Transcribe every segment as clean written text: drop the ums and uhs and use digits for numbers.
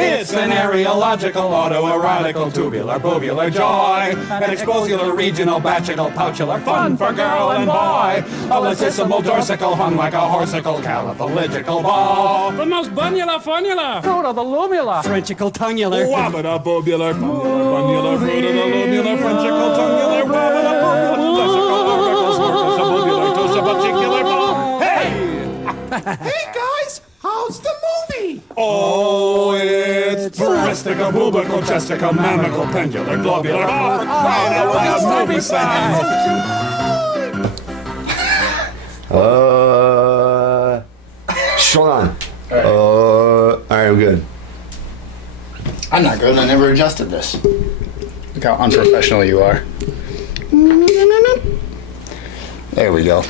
It's an areological, autoerotical, tubular, bovular joy. An exposular, regional, batular, pouchular, fun for girl and boy. A latissimal, dorsical, hung like a horsical, caliphalygical ball. The most bunular, funnular. Fruit of the lumula. Frenchical, tongular. Wabada, bobular, bunular, fruit of the lubular, frenchical, tongular, wabada, bobular, lessical, orbical, smirtus, bobular, tusha, particular ball. Hey! Hey guys, how's the movie? Oh, it's breastica, bubical, chestica, mammical, pendular, globular. Oh, for crying out loud, movie sound. Hold on. All right, I'm good. I'm not good. I never adjusted this. Look how unprofessional you are. There we go.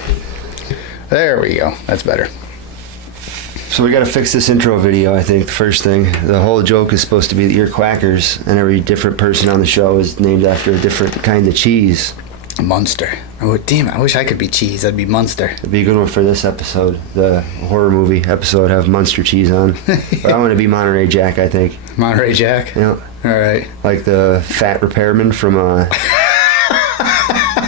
There we go. That's better. So we got to fix this intro video, I think, the first thing. The whole joke is supposed to be that you're quackers, and every different person on the show is named after a different kind of cheese. Munster. Oh, damn it. I wish I could be cheese. I'd be Munster. It'd be a good one for this episode. The horror movie episode have Munster cheese on. But I want to be Monterey Jack, I think. Monterey Jack? Yeah. All right. Like the fat repairman from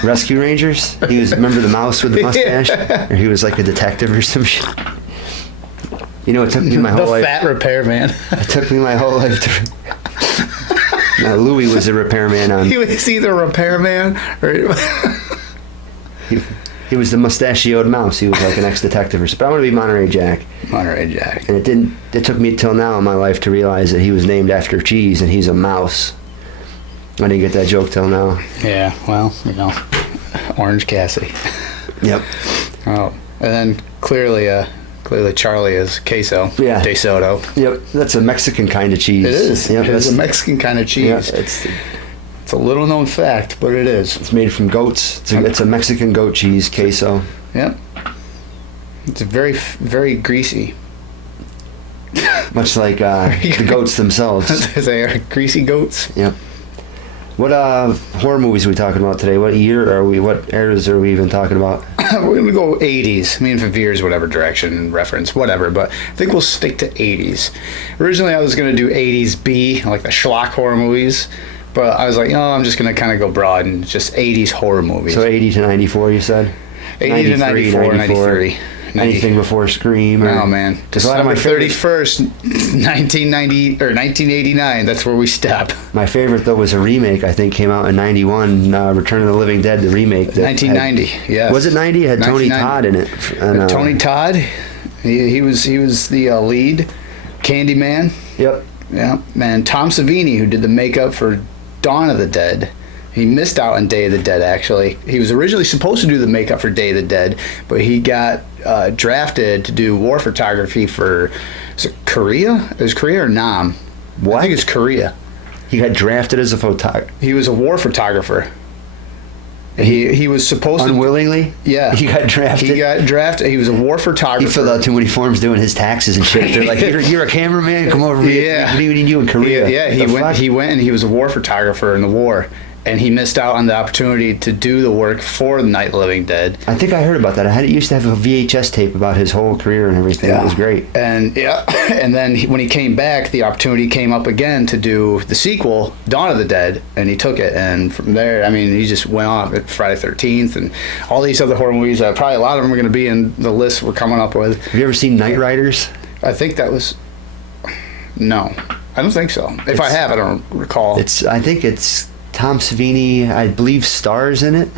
Rescue Rangers. He was, remember the mouse with the mustache? Yeah. Or he was like a detective or some shit. You know, it took me my whole life. The fat repairman. It took me my whole life to... Now, Louis was a repairman on... He was either a repairman or... he was the mustachioed mouse. He was like an ex-detective or something. But I want to be Monterey Jack. Monterey Jack. And it took me till now in my life to realize that he was named after cheese and he's a mouse. I didn't get that joke till now. Yeah, well, you know, Orange Cassidy. Yep. Oh, and then clearly Charlie is queso. Yeah. De Soto. Yep, that's a Mexican kind of cheese. It is. Yep, It is a Mexican kind of cheese. Yeah, it's a little known fact, but it is. It's made from goats. It's a Mexican goat cheese, queso. Yep. It's very, very greasy. Much like the goats themselves. They are greasy goats. Yep. What horror movies are we talking about today? What year are we? What eras are we even talking about? We're going to go 80s. I mean, if it veers whatever direction, reference, whatever, but I think we'll stick to 80s. Originally, I was going to do 80s B, like the schlock horror movies, but I was like, no, I'm just going to kind of go broad and just 80s horror movies. So 80 to 94, you said? 80 to 94, 93. Anything before Scream? No, man. December 31st, 1990 or 1989. That's where we stop. My favorite though was a remake. I think came out in '91. Return of the Living Dead, the remake. 1990. Yeah. Was it 90? It had Tony Todd in it. And, Tony Todd. He was the lead. Candyman. Yep. Yeah. Man, Tom Savini, who did the makeup for Dawn of the Dead. He missed out on Day of the Dead, actually. He was originally supposed to do the makeup for Day of the Dead, but he got drafted to do war photography for, is it Korea? It was Korea or Nam? What? I think it's Korea. He got drafted as a photographer? He was a war photographer. He was supposed to... Unwillingly? Yeah. He got drafted? He got drafted. He was a war photographer. He filled out too many forms doing his taxes and shit. They're like, you're a cameraman? Come over here. Yeah. What do you need you in Korea? Yeah, he went and he was a war photographer in the war. And he missed out on the opportunity to do the work for the Night of the Living Dead. I think I heard about that. I used to have a VHS tape about his whole career and everything. Yeah. It was great. And and then when he came back, the opportunity came up again to do the sequel, Dawn of the Dead, and he took it. And from there, I mean, he just went off at Friday 13th and all these other horror movies. Probably a lot of them are going to be in the list we're coming up with. Have you ever seen Night Riders? I think that was... No, I don't think so. If I have, I don't recall. I think it's... Tom Savini, I believe, stars in it.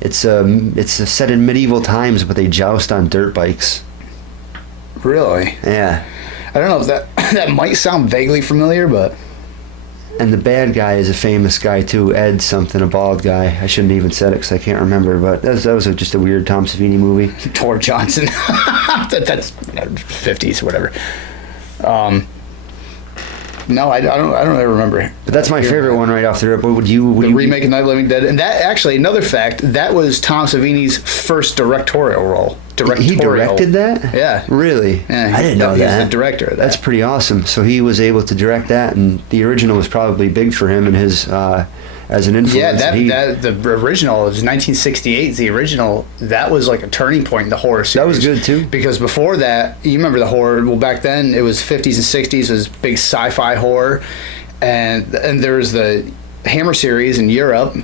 It's set in medieval times, but they joust on dirt bikes. Really? Yeah. I don't know if that might sound vaguely familiar, but... And the bad guy is a famous guy, too. Ed something, a bald guy. I shouldn't have even said it because I can't remember, but that was just a weird Tom Savini movie. Tor Johnson. That's 50s, whatever. No, I don't ever remember. But that's my favorite one right off the rip. What would you remake of Night of the Living Dead? And that actually, another fact, that was Tom Savini's first directorial role. He directed that? Yeah. Really? Yeah, I didn't know that. He's the director of that. That's pretty awesome. So he was able to direct that, and the original was probably big for him and his as an influence. Yeah, the original, it was 1968. The original, that was like a turning point in the horror series. That was good too. Because before that, you remember the horror. Well, back then it was 50s and 60s. It was big sci-fi horror, and there was the Hammer series in Europe.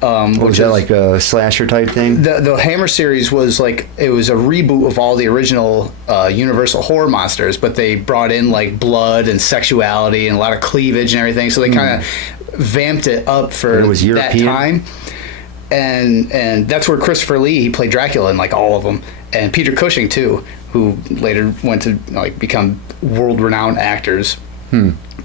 Was that like a slasher type thing? The Hammer series was like, it was a reboot of all the original Universal horror monsters, but they brought in like blood and sexuality and a lot of cleavage and everything. So they kind of vamped it up for that time. And that's where Christopher Lee, he played Dracula in like all of them, and Peter Cushing too, who later went to like become world-renowned actors.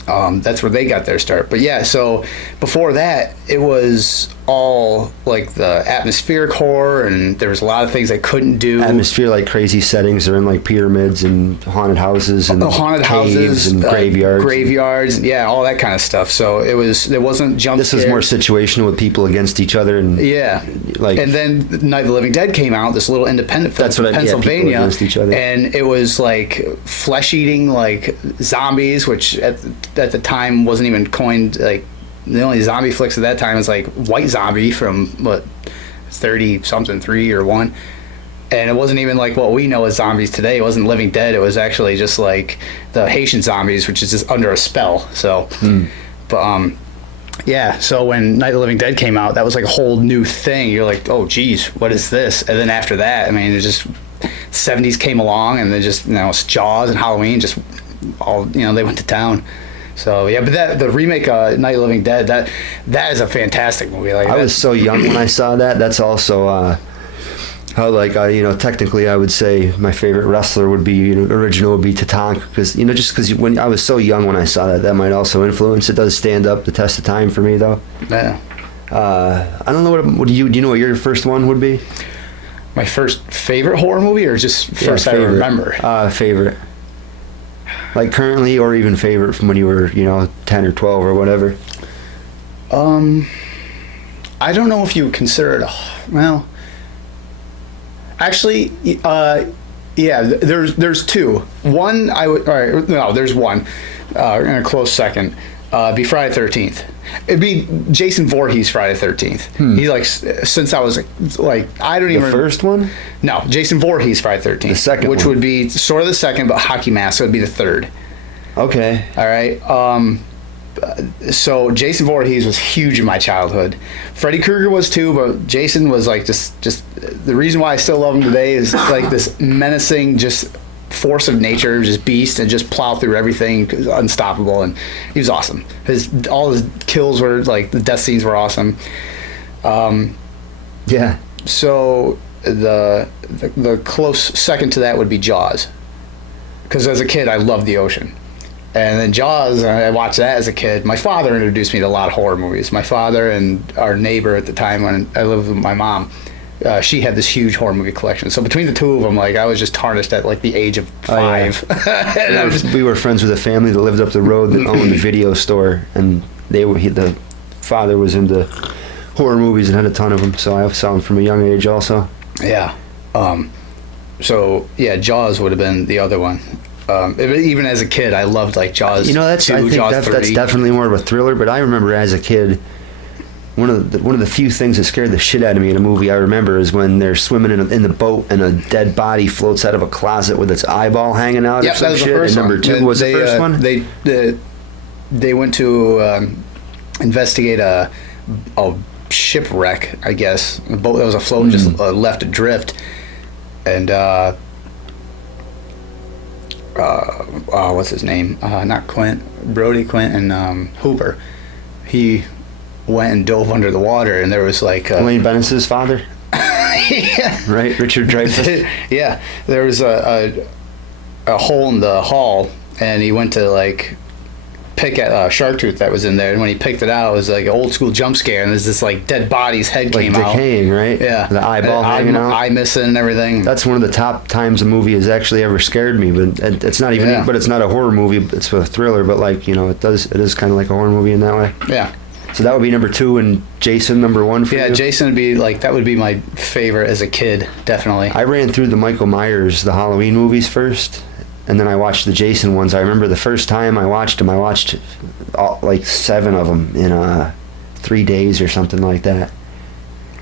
That's where they got their start. But yeah, so before that, it was all like the atmospheric horror, and there was a lot of things I couldn't do. Atmosphere, like crazy settings, are in like pyramids and haunted houses and caves and graveyards, yeah, all that kind of stuff. So it wasn't jump This was more situational with people against each other, and like, and then Night of the Living Dead came out, this little independent film from Pennsylvania, against each other. And it was like flesh eating like zombies, which at the time wasn't even coined. Like, the only zombie flicks at that time was like White Zombie from 30 something 3 or 1, and it wasn't even like what we know as zombies today. It wasn't Living Dead. It was actually just like the Haitian zombies, which is just under a spell. So but yeah, so when Night of the Living Dead came out, that was like a whole new thing. You're like, oh geez, what is this? And then after that, I mean, it just 70s came along, and then just, you know, Jaws and Halloween, just all, you know, they went to town. So yeah, but the remake Night of the Living Dead, that is a fantastic movie. Like, I was so young when I saw that. That's also how, like, technically I would say my favorite wrestler would be, original would be Tatanka, because just because when I was so young when I saw that might also influence. It does stand up the test of time for me though. Yeah. I don't know what do you know what your first one would be? My first favorite horror movie, or just first I remember? Favorite. Like currently, or even favorite from when you were, 10 or 12 or whatever. I don't know if you would consider it. Well, actually, yeah. There's two. One I would. All right, no, there's one. In a close second, be Friday 13th. It'd be Jason Voorhees Friday 13th. He's like, since I was like, I don't even. The first one? No, Jason Voorhees Friday 13th. The second which one. would be sort of the second, but hockey mask, so it'd be the third. Okay. All right. So Jason Voorhees was huge in my childhood. Freddy Krueger was too, but Jason was like just the reason why I still love him today is like this menacing, just force of nature, just beast, and just plow through everything, unstoppable, and he was awesome. All his kills were like, the death scenes were awesome. Yeah. So the close second to that would be Jaws, because as a kid I loved the ocean. And then Jaws, I watched that as a kid. My father introduced me to a lot of horror movies. My father and our neighbor at the time when I lived with my mom, she had this huge horror movie collection. So between the two of them, like, I was just tarnished at like the age of 5. Oh, yeah. We were friends with a family that lived up the road that owned a video store, and the father was into horror movies and had a ton of them. So I saw them from a young age also. Yeah. So yeah, Jaws would have been the other one. Even as a kid, I loved like Jaws. I think that's definitely more of a thriller. But I remember as a kid, one of the few things that scared the shit out of me in a movie I remember is when they're swimming in the boat and a dead body floats out of a closet with its eyeball hanging out. Yep, or some that was shit. the first and number one. 2 was the first one. They went to investigate a shipwreck, I guess. A boat that was afloat just left adrift, and what's his name? Not Quint, Brody Quint, and Hooper. He went and dove under the water, and there was like Wayne Bennis's father. Yeah. Right, Richard Dreyfuss. Yeah, there was a hole in the hull, and he went to like pick at a shark tooth that was in there, and when he picked it out, it was like an old school jump scare, and there's this like dead body's head like came out. Like decaying, right? Yeah. The eyeball hanging out. Eye missing and everything. That's one of the top times a movie has actually ever scared me, but it's not even. Yeah. But it's not a horror movie. It's a thriller. But like it is kind of like a horror movie in that way. Yeah. So that would be number 2, and Jason number 1 for you? Yeah, Jason would be like, that would be my favorite as a kid, definitely. I ran through the Michael Myers, the Halloween movies first, and then I watched the Jason ones. I remember the first time I watched them, I watched like 7 of them in 3 days or something like that.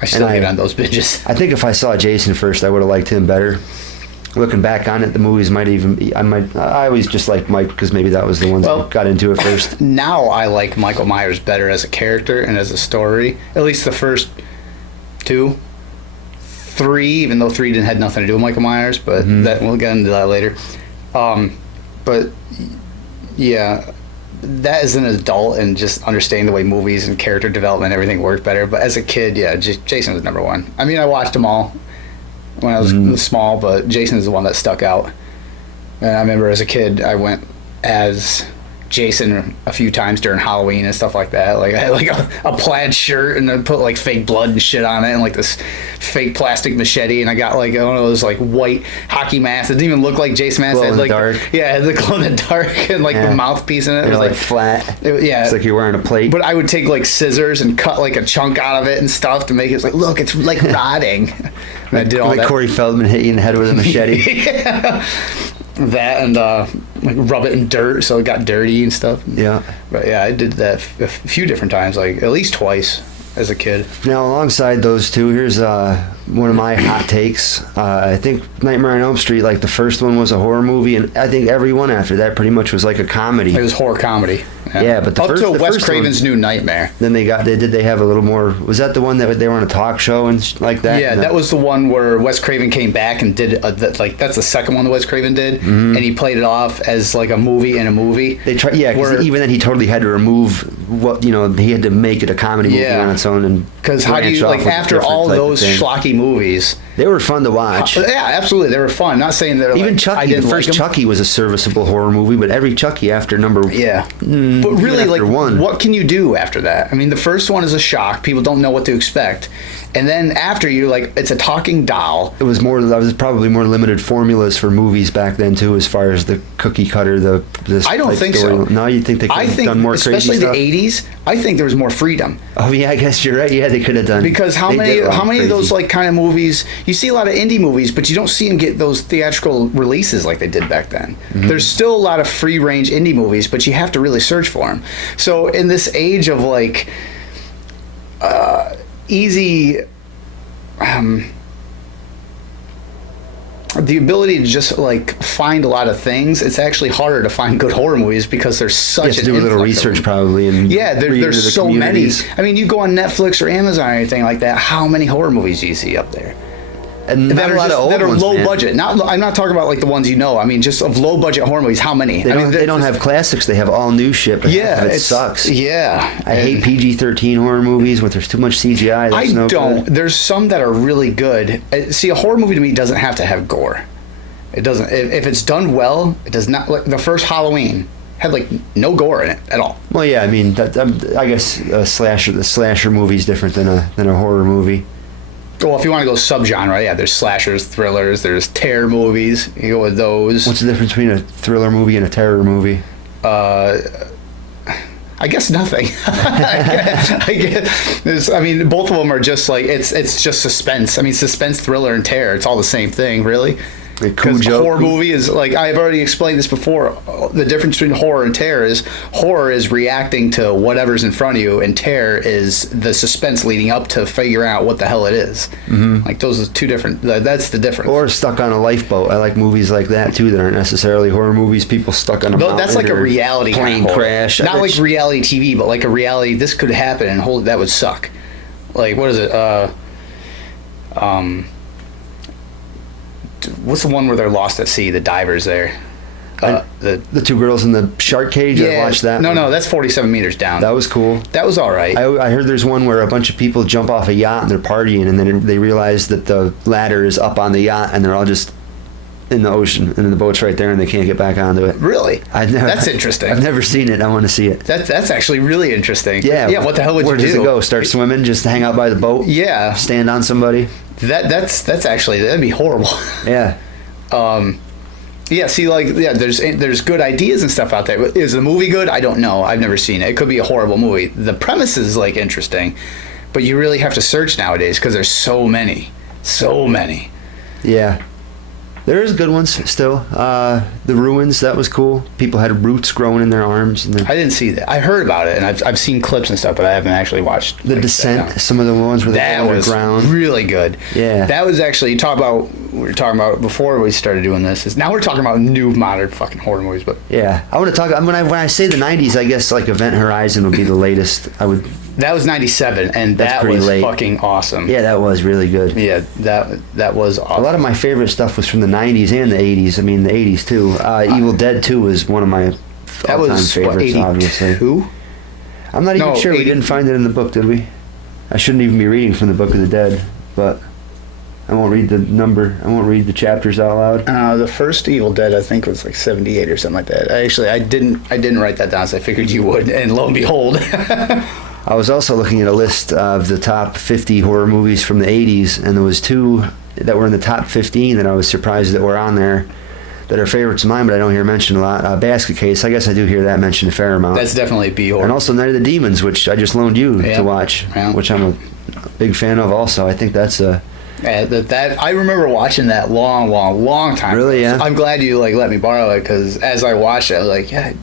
I still get on those binges. I think if I saw Jason first, I would have liked him better. Looking back on it, the movies might even be, I always just liked Mike because maybe that was the ones that got into it first. Now I like Michael Myers better as a character and as a story. At least the first 2. 3, even though 3 didn't had nothing to do with Michael Myers, but that we'll get into that later. But yeah, that as an adult and just understanding the way movies and character development and everything worked better. But as a kid, yeah, Jason was number 1. I mean, I watched them all when I was small, but Jason is the one that stuck out. And I remember as a kid, I went as Jason a few times during Halloween and stuff like that. Like I had like a plaid shirt and then put like fake blood and shit on it and like this fake plastic machete, and I got like one of those like white hockey masks. It didn't even look like Jason mask. Glow in the like dark. Yeah, it had the glow in the dark and like the mouthpiece in it. It was like flat. Yeah, it's like you're wearing a plate. But I would take like scissors and cut like a chunk out of it and stuff to make it like, look, it's like rotting. And I did all that. Corey Feldman hit you in the head with a machete. Yeah. That and like rub it in dirt so it got dirty and stuff. Yeah. But yeah, I did that a few different times, like at least twice as a kid. Now, alongside those two, here's one of my hot takes. I think Nightmare on Elm Street, like the first one was a horror movie, and I think every one after that pretty much was like a comedy. It was horror comedy. Yeah, but the up first, to the Wes first Craven's one, New Nightmare. Then they have a little more. Was that the one that they were on a talk show and like that? Yeah, that was the one where Wes Craven came back and did like that's the second one that Wes Craven did, and he played it off as like a movie in a movie. They tried, yeah, because even then he totally had to remove what he had to make it a comedy movie on its own, and because how do you like after all those schlocky movies? They were fun to watch. Yeah, absolutely, they were fun. Not saying they're even like, Chucky. The first Chucky was a serviceable horror movie, but every Chucky after number but really like one. What can you do after that? I mean, the first one is a shock. People don't know what to expect. And then after you, like, it's a talking doll. It was probably more limited formulas for movies back then too, as far as the cookie cutter. I don't think story. so. No, you think they could have done more crazy especially stuff? the 80s. I think there was more freedom. Oh yeah, I guess you're right. Yeah, they could have done. Because how many of those like kind of movies? You see a lot of indie movies, but you don't see them get those theatrical releases like they did back then. There's still a lot of free range indie movies, but you have to really search for them. So in this age of like easy the ability to just like find a lot of things, it's actually harder to find good horror movies because there's such an do a little research probably, and there's so many. I mean, you go on Netflix or Amazon or anything like that, how many horror movies do you see up there? And that are low budget. I'm not talking about like the ones I mean, just of low budget horror movies. How many? They don't have classics. They have all new shit. But it sucks. Yeah, I hate PG-13 horror movies when there's too much CGI. I don't. There's some that are really good. See, a horror movie to me doesn't have to have gore. It doesn't. If it's done well, it does not. Like the first Halloween had like no gore in it at all. Well, yeah. I mean, I guess the slasher movie is different than a horror movie. Well, if you want to go subgenre, yeah, there's slashers, thrillers, there's terror movies. You go with those. What's the difference between a thriller movie and a terror movie? I guess nothing. I mean, both of them are just like it's just suspense. I mean, suspense, thriller, and terror. It's all the same thing, really. Because horror movie is like I've already explained this before. The difference between horror and terror is reacting to whatever's in front of you, and terror is the suspense leading up to figure out what the hell it is. Like those are two different. That's the difference. Or stuck on a lifeboat. I like movies like that too that aren't necessarily horror movies. People stuck on a mountain. That's like a reality plane crash. Not like reality TV, but like a reality. This could happen, and that would suck. Like what is it? What's the one where they're lost at sea? The divers there. The two girls in the shark cage. Yeah, I watched that. No, that's 47 meters down. That was cool. That was all right. I heard there's one where a bunch of people jump off a yacht and they're partying, and then they realize that the ladder is up on the yacht, and they're all just in the ocean, and then the boat's right there, and they can't get back onto it. Really? That's interesting. I've never seen it. I want to see it. That's actually really interesting. Yeah. Yeah. What the hell would you do? Where does it go? Start swimming? Just hang out by the boat? Yeah. Stand on somebody? That's actually that'd be horrible. Yeah. Yeah, see, like, yeah, there's good ideas and stuff out there. Is the movie good? I don't know. I've never seen it. It could be a horrible movie. The premise is, like, interesting, but you really have to search nowadays because there's so many. So many. Yeah. There is good ones still. The Ruins, that was cool. People had roots growing in their arms. And I didn't see that. I heard about it, and I've seen clips and stuff, but I haven't actually watched. The Descent, some of the ones where they was underground. really good. Yeah. That was actually, we were talking about before we started doing this. Now we're talking about new modern fucking horror movies, but. Yeah. I want to talk, when I say the 90s, I guess like Event Horizon would be the latest. That was 97, and That's that was late. fucking awesome. Yeah, that was really good. Yeah, that was awesome. A lot of my favorite stuff was from the 90s and the 80s. I mean, the 80s too. Evil Dead 2 was one of my all-time favorites, obviously. Who? I'm not even sure. We didn't find it in the book, did we? I shouldn't even be reading from the Book of the Dead, but I won't read the number. I won't read the chapters out loud. The first Evil Dead, I think, was like 78 or something like that. I didn't write that down, so I figured you would, and lo and behold. I was also looking at a list of the top 50 horror movies from the 80s, and there was 2 that were in the top 15 that I was surprised that were on there that are favorites of mine, but I don't hear mentioned a lot. Basket Case, I guess I do hear that mentioned a fair amount. That's definitely B horror. And also Night of the Demons, which I just loaned you to watch, which I'm a big fan of also. I think that's a... that I remember watching that long time ago. Really, yeah? I'm glad you let me borrow it, because as I watched it, I was like, yeah, I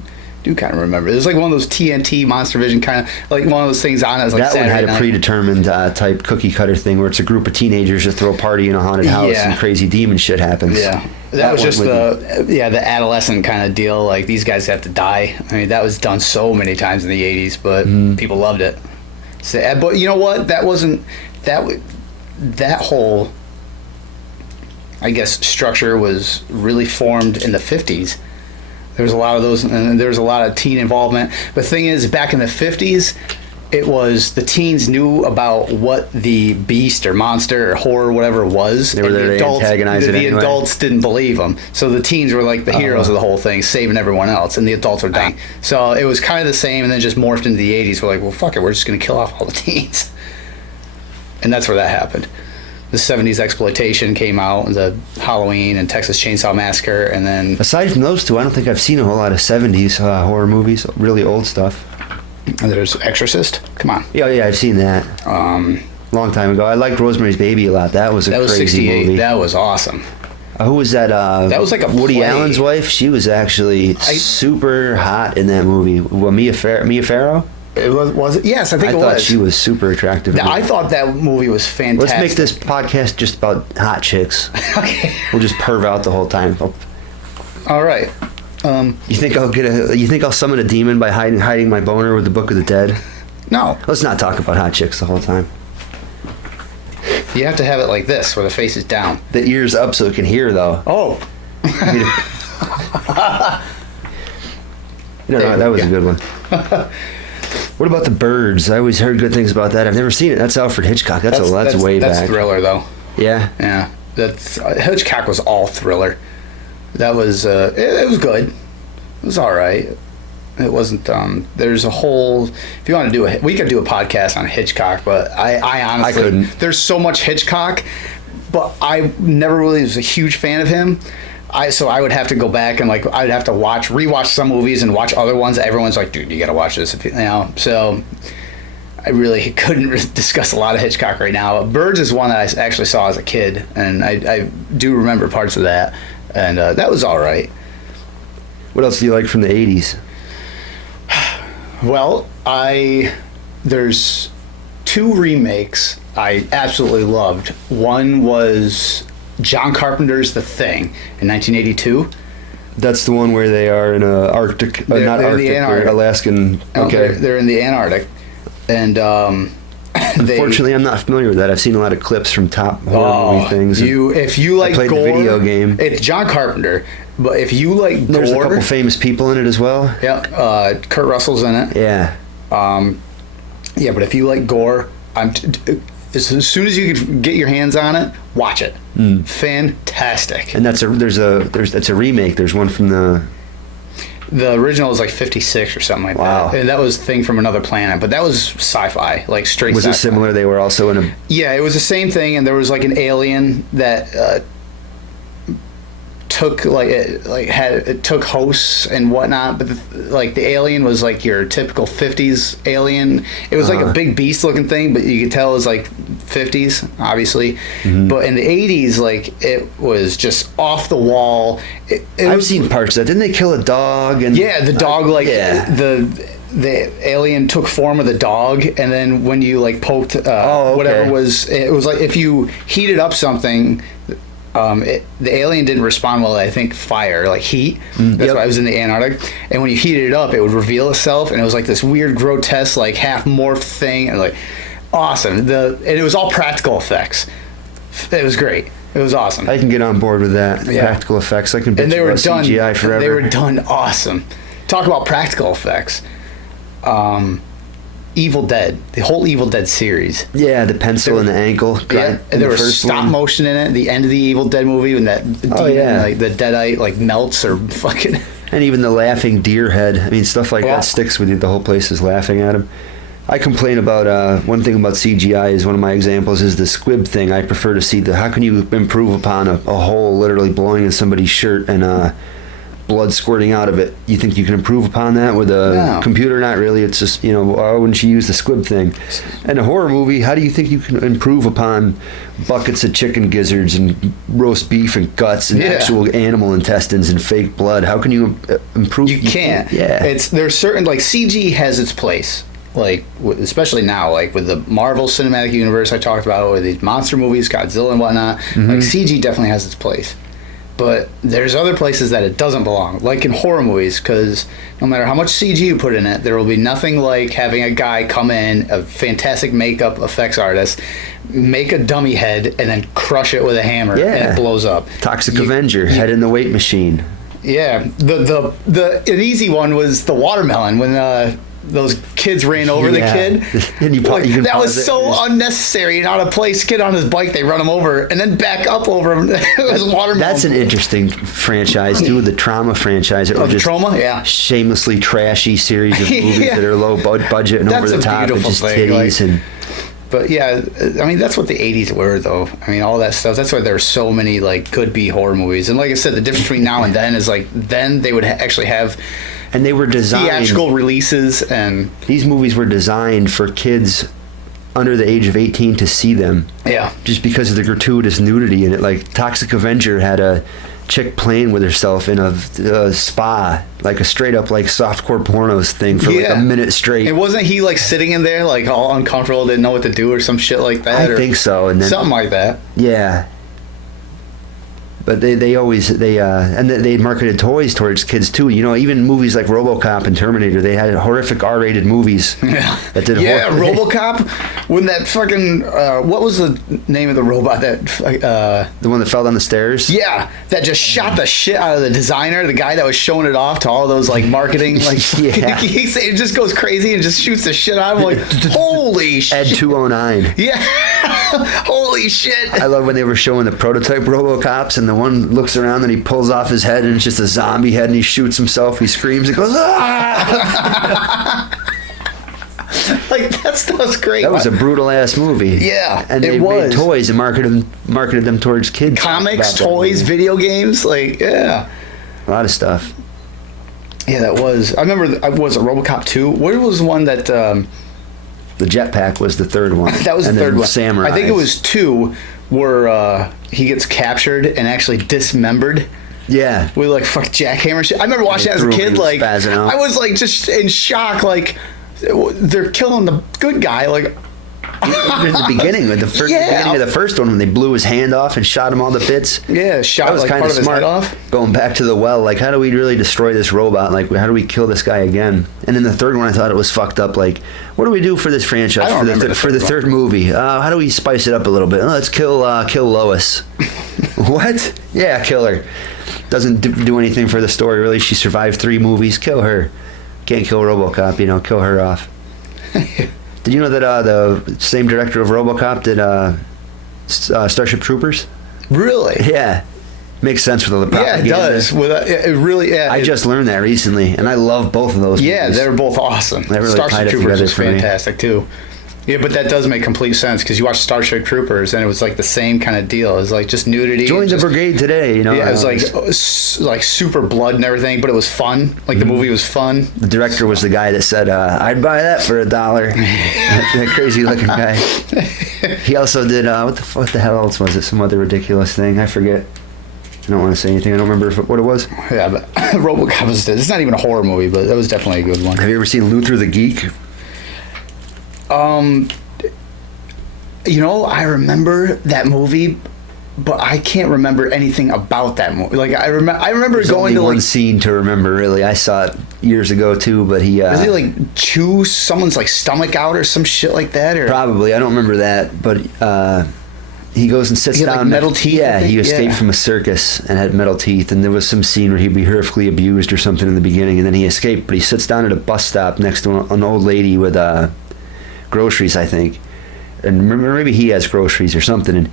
do kind of remember. It was like one of those TNT Monster Vision kind of, like one of those things on it. Like that Saturday one had night. a predetermined type cookie cutter thing where it's a group of teenagers that throw a party in a haunted house and crazy demon shit happens. Yeah. That was just the adolescent kind of deal. Like, these guys have to die. I mean, that was done so many times in the 80s, but people loved it. So, but you know what? That wasn't, that whole, I guess, structure was really formed in the 50s. There was a lot of those, and there was a lot of teen involvement. But the thing is, back in the 50s, it was the teens knew about what the beast or monster or horror, whatever it was. They were there to antagonize it anyway. The adults didn't believe them. So the teens were like the heroes of the whole thing, saving everyone else, and the adults were dying. So it was kind of the same, and then just morphed into the 80s. We're like, well, fuck it, we're just going to kill off all the teens. And that's where that happened. The 70s exploitation came out, the Halloween and Texas Chainsaw Massacre, and then... Aside from those two, I don't think I've seen a whole lot of 70s horror movies, really old stuff. There's Exorcist. Come on. Yeah, I've seen that. Long time ago. I liked Rosemary's Baby a lot. That was a crazy 68. movie. That was awesome. Who was that? That was like a Woody play. Allen's wife. She was actually super hot in that movie. Well, Mia Farrow? It was it? Yes, I think it was. I thought she was super attractive. I thought that movie was fantastic. Let's make this podcast just about hot chicks. Okay. We'll just perv out the whole time. All right. You think I'll summon a demon by hiding my boner with the Book of the Dead? No. Let's not talk about hot chicks the whole time. You have to have it like this, where the face is down. The ears up so it can hear, though. Oh. That was a good one. What about The Birds? I always heard good things about that. I've never seen it. That's Alfred Hitchcock. That's way back. That's thriller, though. Yeah? Yeah. Hitchcock was all thriller. That was, it was good. It was all right. It wasn't, there's a whole, if you want to we could do a podcast on Hitchcock, but I honestly, I couldn't. There's so much Hitchcock, but I never really was a huge fan of him. So I would have to go back and I'd have to rewatch some movies and watch other ones. Everyone's like, dude, you got to watch this. So I really couldn't discuss a lot of Hitchcock right now. Birds is one that I actually saw as a kid, and I do remember parts of that, and that was all right. What else do you like from the 80s? Well, there's 2 remakes I absolutely loved. One was John Carpenter's The Thing in 1982. That's the one where they are in a Arctic, not Arctic, or Alaskan. Okay, they're in the Antarctic, and unfortunately, I'm not familiar with that. I've seen a lot of clips from top horror movie things. If you like I played gore, the video game. It's John Carpenter, but if you like there's gore, a couple famous people in it as well. Yeah, Kurt Russell's in it. Yeah. Yeah, but if you like gore, as soon as you can get your hands on it, watch it. Fantastic. And that's a remake. There's one from the original is like 56 or something like that. And that was Thing from Another Planet, but that was sci-fi, like straight was sci-fi. it similar? They were also in a... Yeah, it was the same thing, and there was like an alien that took it took hosts and whatnot, but the alien was like your typical 50s alien. It was like a big beast looking thing, but you could tell it was like 50s, obviously. But in the 80s, like it was just off the wall. I've seen parts of that. Didn't they kill a dog? And yeah, the dog the alien took form of the dog, and then when you like poked whatever it was like if you heated up something, the alien didn't respond well to, I think, fire, like heat. That's why I was in the Antarctic, and when you heated it up, it would reveal itself, and it was like this weird, grotesque, like half morphed thing, and like awesome. And it was all practical effects. It was great. It was awesome. I can get on board with that. Yeah. Practical effects. I can bitch about CGI forever. They were done awesome. Talk about practical effects. Evil Dead, the whole Evil Dead series. Yeah, the pencil and the ankle. Yeah, and there was stop motion in it. The end of the Evil Dead movie when that demon, like the deadite, like melts or fucking. And even the laughing deer head. I mean, stuff like that sticks with you. The whole place is laughing at him. I complain about one thing about CGI is one of my examples is the squib thing. I prefer to see how can you improve upon a hole literally blowing in somebody's shirt and blood squirting out of it. You think you can improve upon that with a computer? Not really. It's just, why wouldn't you use the squib thing? In a horror movie, how do you think you can improve upon buckets of chicken gizzards and roast beef and guts and actual animal intestines and fake blood? How can you improve? You can't. Yeah. There's certain, like, CG has its place. Like, especially now, like with the Marvel Cinematic Universe I talked about, with these monster movies, Godzilla and whatnot, like CG definitely has its place. But there's other places that it doesn't belong, like in horror movies, because no matter how much CG you put in it, there will be nothing like having a guy come in, a fantastic makeup effects artist, make a dummy head, and then crush it with a hammer, and it blows up. Toxic Avenger, head in the weight machine. Yeah, an easy one was the watermelon when those kids ran over the kid. And that was so unnecessary and out of place. Kid on his bike, they run him over and then back up over him. It was watermelon. That's an interesting franchise too, the Trauma franchise. Trauma, shamelessly trashy series of movies that are low budget and over the top and just titties But yeah, I mean, that's what the 80s were, though. I mean, all that stuff. That's why there are so many, like, could-be horror movies. And like I said, the difference between now and then is, like, then they would actually have... And they were designed... theatrical releases, and... These movies were designed for kids under the age of 18 to see them. Yeah. Just because of the gratuitous nudity in it. Like, Toxic Avenger had a chick playing with herself in a spa, like a straight up like softcore pornos thing for like a minute straight. And wasn't he like sitting in there like all uncomfortable, didn't know what to do or some shit like that? I think so, and then something like that. Yeah. But they marketed toys towards kids too. Even movies like RoboCop and Terminator, they had horrific R-rated movies. That did RoboCop. When that fucking what was the name of the robot that the one that fell down the stairs? Yeah, that just shot the shit out of the designer, the guy that was showing it off to all those like marketing like it just goes crazy and just shoots the shit out of him. Like holy shit. Ed 209. Yeah. Holy shit. I love when they were showing the prototype RoboCops and the one looks around and he pulls off his head and it's just a zombie head and he shoots himself. He screams and goes, ah! Like, that stuff's great. That was a brutal ass movie. Yeah, and they made toys and marketed them towards kids. Comics, toys, video games, like, yeah. A lot of stuff. Yeah, that was. I remember, was it RoboCop 2? What was the one that... the jetpack was the third one. That was the third one. Samurai. I think it was 2 where he gets captured and actually dismembered. Yeah. With like fuck jackhammer shit. I remember watching that as a kid. Like I was like just in shock. Like they're killing the good guy. Like in the beginning, beginning of the first one when they blew his hand off and shot him all to bits. Yeah, shot like part of his head off. Going back to the well, like how do we really destroy this robot? Like how do we kill this guy again? And then the third one, I thought it was fucked up. Like what do we do for this franchise for the third movie? How do we spice it up a little bit? Let's kill Lois. What? Yeah, kill her. Doesn't do anything for the story really. She survived 3 movies. Kill her. Can't kill RoboCop. Kill her off. Did you know that the same director of RoboCop did Starship Troopers? Really? Yeah. Makes sense with all the propaganda. Yeah, it does. It really, yeah. I just learned that recently, and I love both of those movies. They're both awesome. Really Starship Troopers is fantastic, too. Yeah, but that does make complete sense because you watch Starship Troopers and it was like the same kind of deal. It was like just nudity. Join the brigade today, you know. Yeah, it was like super blood and everything, but it was fun. Like the movie was fun. The director was the guy that said, "I'd buy that for $1." That crazy looking guy. He also did what the hell else was it? Some other ridiculous thing. I forget. I don't want to say anything. I don't remember what it was. Yeah, but RoboCop was. It's not even a horror movie, but that was definitely a good one. Have you ever seen Luther the Geek? You know, I remember that movie, but I can't remember anything about that movie. Like I remember There's going only to one like. scene to remember. Really, I saw it years ago too. But Does he like chew someone's like stomach out or some shit like that? Or probably I don't remember that, but he goes and sits He had, down. like, metal teeth, I Yeah, think? he escaped Yeah. from a circus and had metal teeth, and there was some scene where he'd be horrifically abused or something in the beginning, and then he escaped. But he sits down at a bus stop next to an old lady with groceries, I think. And maybe he has groceries or something, and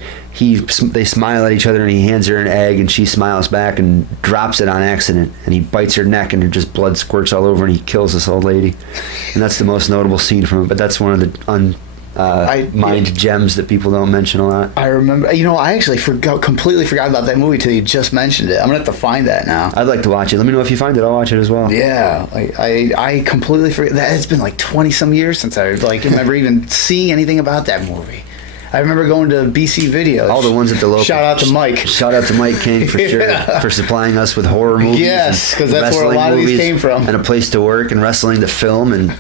they smile at each other, and he hands her an egg, and she smiles back and drops it on accident, and he bites her neck, and just blood squirts all over, and he kills this old lady. And that's the most notable scene from it. But that's one of the mind gems that people don't mention a lot. I remember, you know, I actually completely forgot about that movie till you just mentioned it. I'm gonna have to find that now. I'd like to watch it. Let me know if you find it. I'll watch it as well. Yeah, like I completely forgot. That it's been like 20 some years since I remember even seeing anything about that movie. I remember going to BC Videos. All the ones at the local. Shout out to Mike. Shout out to Mike King for sure for supplying us with horror movies. Yes, and 'cause that's where a wrestling lot of these movies came from. and a place to work and wrestling to film and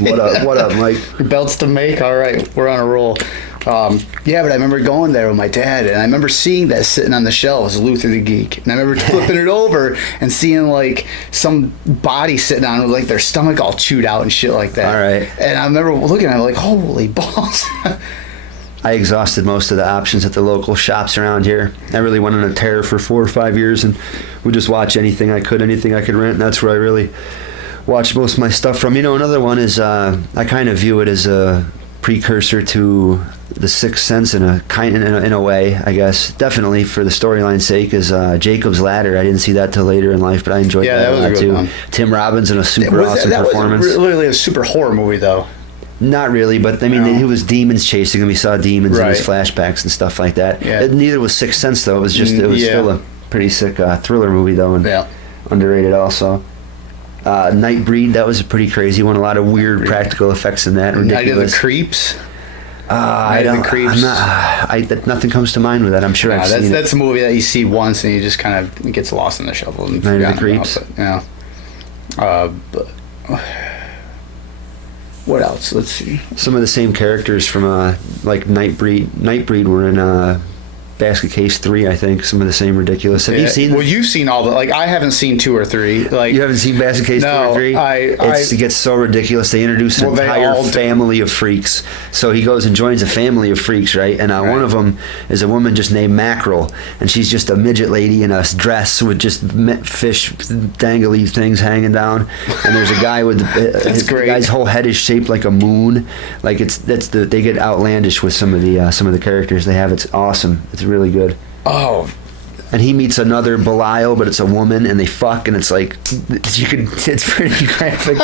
what up, Mike? Belts to make. All right, we're on a roll. Yeah, but I remember going there with my dad, and I remember seeing that sitting on the shelves, Luther the Geek, and I remember flipping it over and seeing like some body sitting on it with like their stomach all chewed out and shit like that. All right. And I remember looking at it like, holy balls. I exhausted most of the options at the local shops around here. I really went on a tear for 4 or 5 years and would just watch anything I could rent, and that's where I really watched most of my stuff from. You know, another one is I kind of view it as a precursor to The Sixth Sense in a way, I guess. Definitely for the storyline's sake is Jacob's Ladder. I didn't see that till later in life, but I enjoyed that that a was lot a good too. one. Tim Robbins in a super awesome that performance. wasn't really a super horror movie though. Not really, but I mean, No. it was demons chasing him. We saw demons in his Right. flashbacks and stuff like that. Yeah. Neither was Sixth Sense though. It was Yeah. still a pretty sick thriller movie though, and Yeah. underrated also. Nightbreed, that was a pretty crazy one. A lot of weird practical effects in that. Night of the Ridiculous. Creeps. I Night of the don't. Creeps. I'm not. Nothing comes to mind with that. I'm sure I've seen it. That's a movie that you see once and you just kind of it gets lost in the shuffle. And Night of the forgotten about, Creeps. but, yeah. But what else? Let's see. Some of the same characters from like Nightbreed. Nightbreed were in Basket Case 3, I think. Some of the same ridiculous. Have you seen? Well, you've seen all the like. I haven't seen 2 or 3. Like You haven't seen Basket Case 2 No, or 3? It gets so ridiculous. They introduce an Well, they entire all do. family of freaks. So he goes and joins a family of freaks, right? And one of them is a woman just named Mackerel, and she's just a midget lady in a dress with just fish dangly things hanging down. And there's a guy with the great. guy's whole head is shaped like a moon. Like they get outlandish with some of the characters they have. It's awesome. It's really good. Oh, And he meets another Belial, but it's a woman, and they fuck, and it's like it's pretty graphic.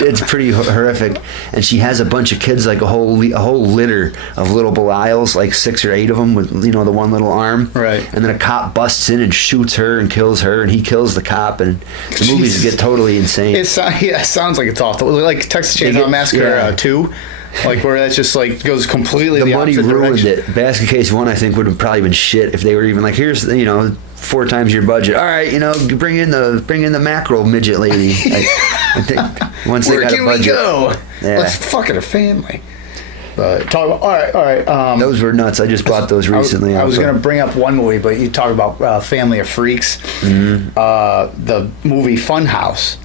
It's pretty horrific. And she has a bunch of kids, like a whole litter of little Belials, like 6 or 8 of them with the one little arm. Right. And then a cop busts in and shoots her and kills her, and he kills the cop, and the movies Jesus. get totally insane. it sounds like it's awful. Like Texas Chainsaw Massacre 2, like where that's just like goes completely The the money opposite ruined direction. it. Basket Case 1, I think, would have probably been shit if they were even like, here's 4 times your budget. All right, bring in the mackerel midget lady. I think once they Where got a can we budget, go? Yeah. Let's fuck it a family. But talk about all right. Those were nuts. I just bought those recently. I was also. going to bring up one movie, but you talk about Family of Freaks. Mm-hmm. The movie Funhouse.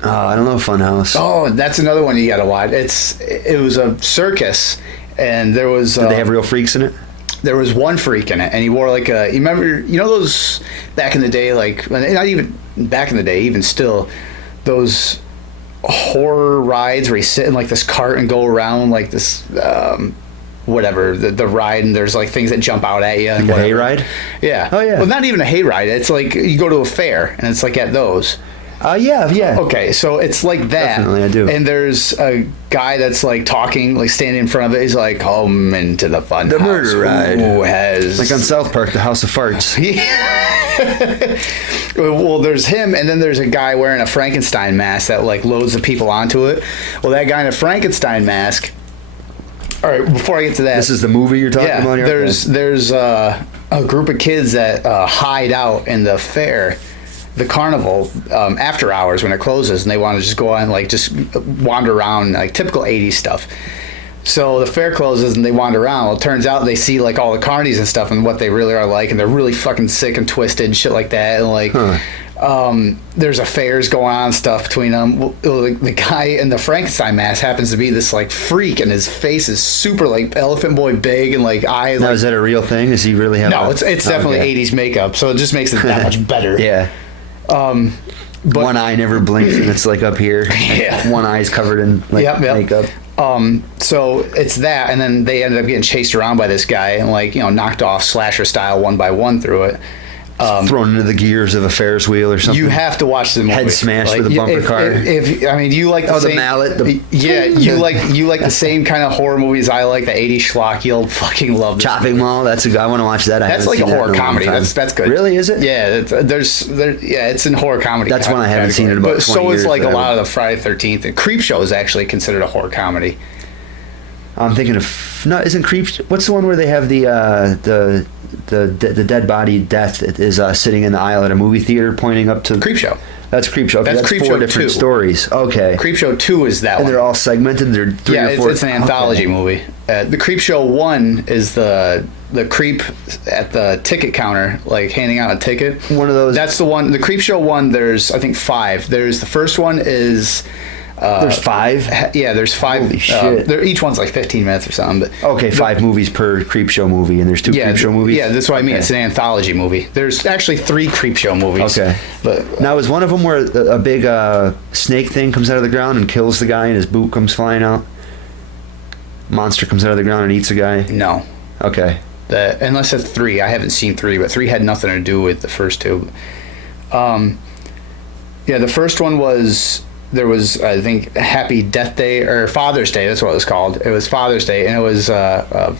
I don't know, Funhouse. Oh, that's another one you got to watch. It was a circus, and there was. Did they have real freaks in it? There was one freak in it, and he wore like a. You remember? You know those back in the day, like not even back in the day, even still, those horror rides where you sit in like this cart and go around like this. Whatever the ride, and there's like things that jump out at you. And Like a whatever. hayride? Yeah. Oh, yeah. Well, not even a hayride. It's like you go to a fair, and it's like at those. Yeah. Okay, so it's like that. Definitely, I do. And there's a guy that's like talking, like standing in front of it. He's like, "Come into the fun The house. murder ride." Who has Like on South Park, the House of Farts. Well, there's him, and then there's a guy wearing a Frankenstein mask that like loads the people onto it. Well, that guy in a Frankenstein mask. All right, before I get to that, This is the movie you're talking about here? there's a group of kids that hide out in the fair, the carnival, after hours when it closes, and they want to just go on like just wander around like typical 80s stuff. So the fair closes and they wander around. Well, it turns out they see like all the carnies and stuff and what they really are like, and they're really fucking sick and twisted and shit like that. And like, there's affairs going on and stuff between them. Well, the guy in the Frankenstein mask happens to be this like freak, and his face is super like elephant boy big and like eyes. Now, Like, is that a real thing? Does he really have? no, it's definitely okay. 80s makeup, so it just makes it that much better. Yeah. But One eye never blinks, and it's like up here. Yeah. One eye's covered in like Yep. makeup. So it's that, and then they ended up getting chased around by this guy and like knocked off slasher style one by one through it. Thrown into the gears of a Ferris wheel or something. You have to watch the movie. Head smashed Like, with a bumper if, car. If I mean, you like the the same, mallet, yeah, you like the same kind of horror movies I like. The 80s schlock, you'll fucking love. This. Chopping Mall. That's I want to watch that. That's like a horror comedy. That's good. Really, is it? Yeah, it's in horror comedy. That's one I haven't seen in about But 20 so is years, like a but I lot of the Friday 13th and Creep Show is actually considered a horror comedy. I'm thinking of isn't Creep? What's the one where they have the dead body death is sitting in the aisle at a movie theater pointing up to Creep Show. That's Creep Show. Okay, That's Creep four Show different 2. stories. Okay. Creep Show 2 is that And one. they're all segmented. They're three Yeah, or four. it's an anthology movie. The Creep Show 1 is the creep at the ticket counter, like handing out a ticket. One of those. That's the one. The Creep Show 1, there's I think 5. There's the first one is. There's 5. Yeah, there's 5. Holy shit. Each one's like 15 minutes or something. But Okay, 5 movies per Creep Show movie, and there's 2 Creep Show movies. Yeah, that's what I mean. Okay. It's an anthology movie. There's actually 3 Creep Show movies. Okay. But Now, is one of them where a big snake thing comes out of the ground and kills the guy and his boot comes flying out? Monster comes out of the ground and eats a guy? no. Okay. Unless it's 3. I haven't seen 3, but 3 had nothing to do with the first 2. Yeah, the first one was. There was, I think, Happy Death Day or Father's Day. That's what it was called. It was Father's Day, and it was a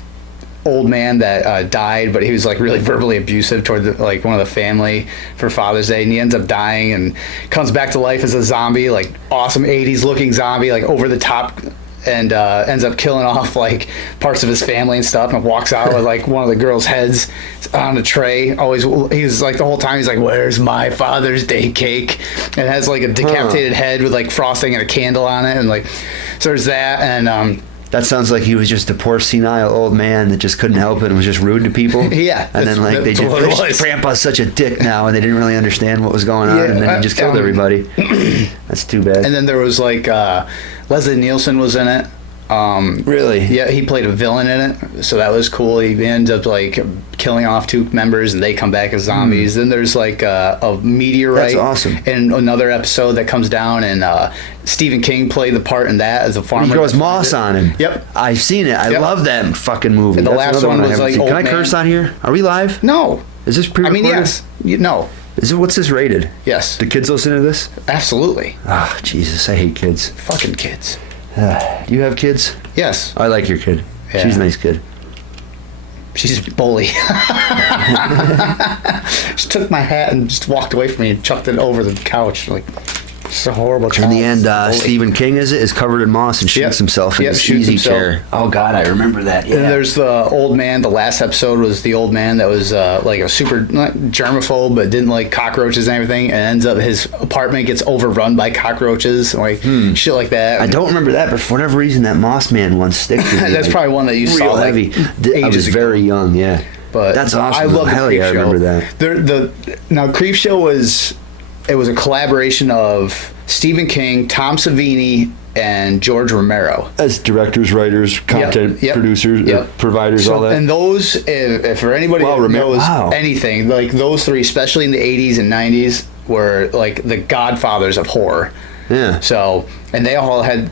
old man that died, but he was like really verbally abusive toward like one of the family for Father's Day, and he ends up dying and comes back to life as a zombie, like awesome 80s looking zombie, like over the top. And ends up killing off like parts of his family and stuff, and walks out with like one of the girls' heads on a tray. Always, he was like the whole time he's like, "Where's my Father's Day cake?" And it has like a decapitated head with like frosting and a candle on it, and like so there's that. And That sounds like he was just a poor senile old man that just couldn't help it and was just rude to people. Yeah, And then like they that's what it just was. Grandpa's such a dick now, and they didn't really understand what was going on, Yeah, and then he just killed everybody. That's too bad. and then there was like Leslie Nielsen was in it. Really? Yeah, he played a villain in it, so that was cool. He ends up like killing off 2 members, and they come back as zombies. Then there's like a meteorite. That's awesome. In another episode that comes down, and Stephen King played the part in that as a farmer. He grows moss on him. Yep. I've seen it. I Yep. love that fucking movie. And the That's last another one I was, haven't like, seen. Can Old I Man. curse on here? Are we live? No. Is this I pre-recorded? mean, yes. No. What's this rated? Yes. Do kids listen to this? Absolutely. Ah, Jesus, I hate kids. Fucking kids. Do you have kids? Yes. I like your kid. Yeah. She's a nice kid. She's a bully. She took my hat and just walked away from me and chucked it over the couch. Like, it's a horrible child. In the end, Bully. Stephen King is covered in moss and shoots Yep. himself in Yep, his shoots easy himself. chair. Oh God, I remember that. Yeah. And there's the old man. The last episode was the old man that was like a super not germaphobe, but didn't like cockroaches and everything. And ends up his apartment gets overrun by cockroaches, like shit like that. I don't remember that, but for whatever reason, that Moss Man one sticks with me. That's like, probably one that you real saw like, heavy. I ages was ago. very young. Yeah, But that's awesome. I love the Hell Creep yeah, I Show. remember that. Now Creep Show was a collaboration of Stephen King, Tom Savini, and George Romero. As directors, writers, content Yep. producers, Yep. providers, So, all that. and those, if for anybody Wow, that Romero- knows wow. anything, like those 3, especially in the 80s and 90s, were like the godfathers of horror. Yeah. So, and they all had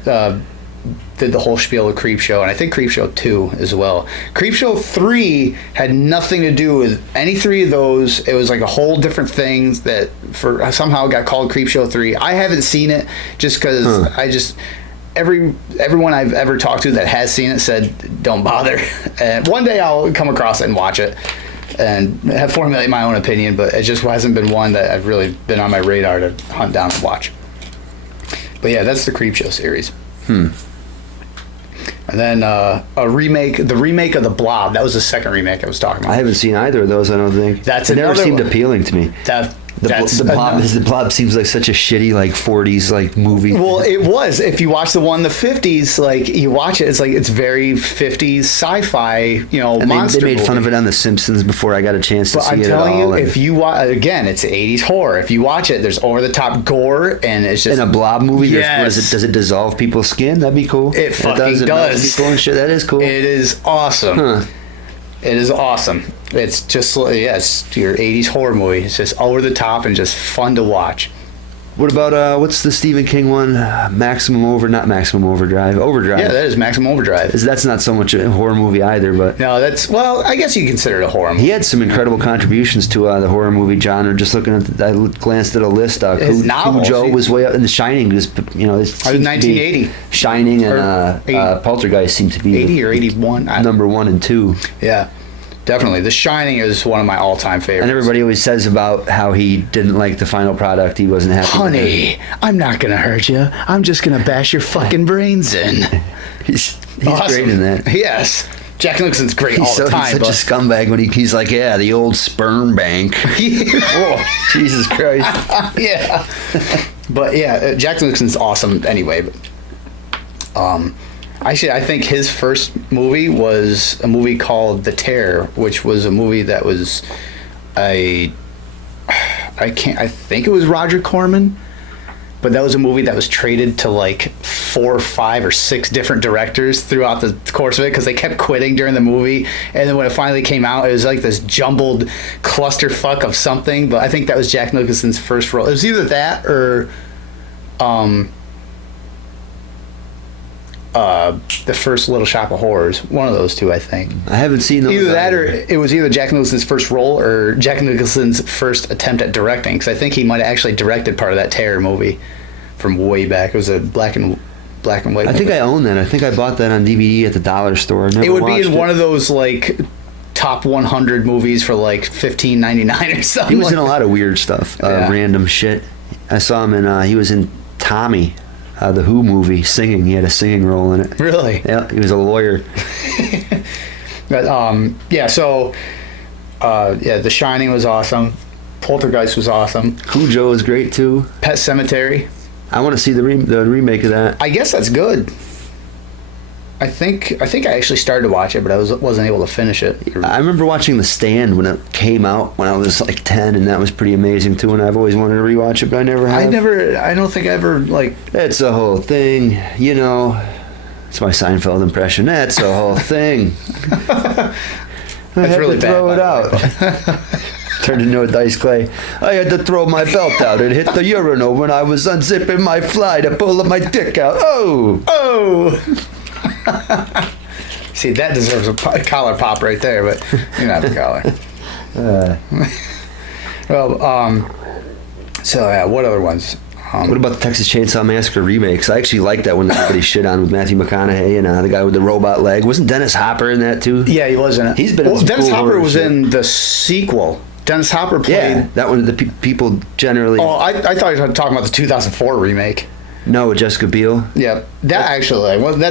did the whole spiel of Creepshow, and I think Creepshow 2 as well. Creepshow 3 had nothing to do with any three of those. It was like a whole different thing that for somehow got called Creepshow 3. I haven't seen it just because everyone I've ever talked to that has seen it said don't bother. And one day I'll come across it and watch it and have formulated my own opinion, but it just hasn't been one that I've really been on my radar to hunt down and watch. But yeah, that's the Creepshow series. And then the remake of The Blob. That was the second remake I was talking about. I haven't seen either of those, I don't think. It never seemed appealing to me. The Blob seems like such a shitty, like, 40s, like, movie. Well, it was. If you watch the one in the 50s, like, you watch it, it's like, it's very 50s sci-fi, you know, and monster they made movie. fun of it on The Simpsons before I got a chance to see I'm it at all. telling you, if you watch, again, it's 80s horror. If you watch it, there's over-the-top gore, and it's just... In a Blob movie, yes. Does it dissolve people's skin? That'd be cool. It fucking does. People and shit. That is cool. It is awesome. Huh. It is awesome. It's just, it's your 80s horror movie. It's just over the top and just fun to watch. What about, what's the Stephen King one? Not Maximum Overdrive. Overdrive. Yeah, that is Maximum Overdrive. That's not so much a horror movie either, but... No, I guess you consider it a horror movie. He had some incredible contributions to the horror movie genre. Just looking at, I glanced at a list. His novels. Cujo was way up, and The Shining was, you know, it's 1980. Shining and Poltergeist seem to be 80 or 81. number 1 and 2. Yeah, definitely. The Shining is one of my all-time favorites. And everybody always says about how he didn't like the final product. He wasn't happy. Honey, I'm not gonna hurt you. I'm just gonna bash your fucking brains in. He's Awesome. great in that. Yes. Jack Nicholson's great all the time. He's such a scumbag when he's like, yeah, the old sperm bank. Oh, Jesus Christ. Yeah. But yeah, Jack Nicholson's awesome anyway. Actually, I think his first movie was a movie called The Terror, which was a movie that was I think it was Roger Corman, but that was a movie that was traded to like 4 or 5 or 6 different directors throughout the course of it because they kept quitting during the movie, and then when it finally came out, it was like this jumbled clusterfuck of something. But I think that was Jack Nicholson's first role. It was either that or the first Little Shop of Horrors. One of those two, I think. I haven't seen those. Either that or it was either Jack Nicholson's first role or Jack Nicholson's first attempt at directing, because I think he might have actually directed part of that Terror movie from way back. It was a black and white. I think I own that. I think I bought that on DVD at the dollar store. It would be in one of those like top 100 movies for like $15.99 or something. He was in a lot of weird stuff, random shit. I saw him in. He was in Tommy. The Who movie, singing. He had a singing role in it. Really? Yeah, he was a lawyer. But The Shining was awesome. Poltergeist was awesome. Cujo was great too. Pet Sematary. I want to see the remake of that. I guess that's good. I think I actually started to watch it, but I wasn't able to finish it. I remember watching The Stand when it came out when I was like 10, and that was pretty amazing too. And I've always wanted to rewatch it, but I never have. I don't think I ever like. It's a whole thing, you know. It's my Seinfeld impression. That's a whole thing. That's really bad. Throw it out. Turned into a Dice Clay. I had to throw my belt out and hit the urinal when I was unzipping my fly to pull my dick out. Oh! See, that deserves a collar pop right there, but you're not the collar. What other ones? What about the Texas Chainsaw Massacre remakes? I actually like that one that everybody shit on with Matthew McConaughey and the guy with the robot leg. Wasn't Dennis Hopper in that too? Yeah, he was in it. He's been in some Dennis cool Hopper was shit. in the sequel. Dennis Hopper played... Yeah, that one, people generally... Oh, I thought you were talking about the 2004 remake. No, with Jessica Biel. Yeah, that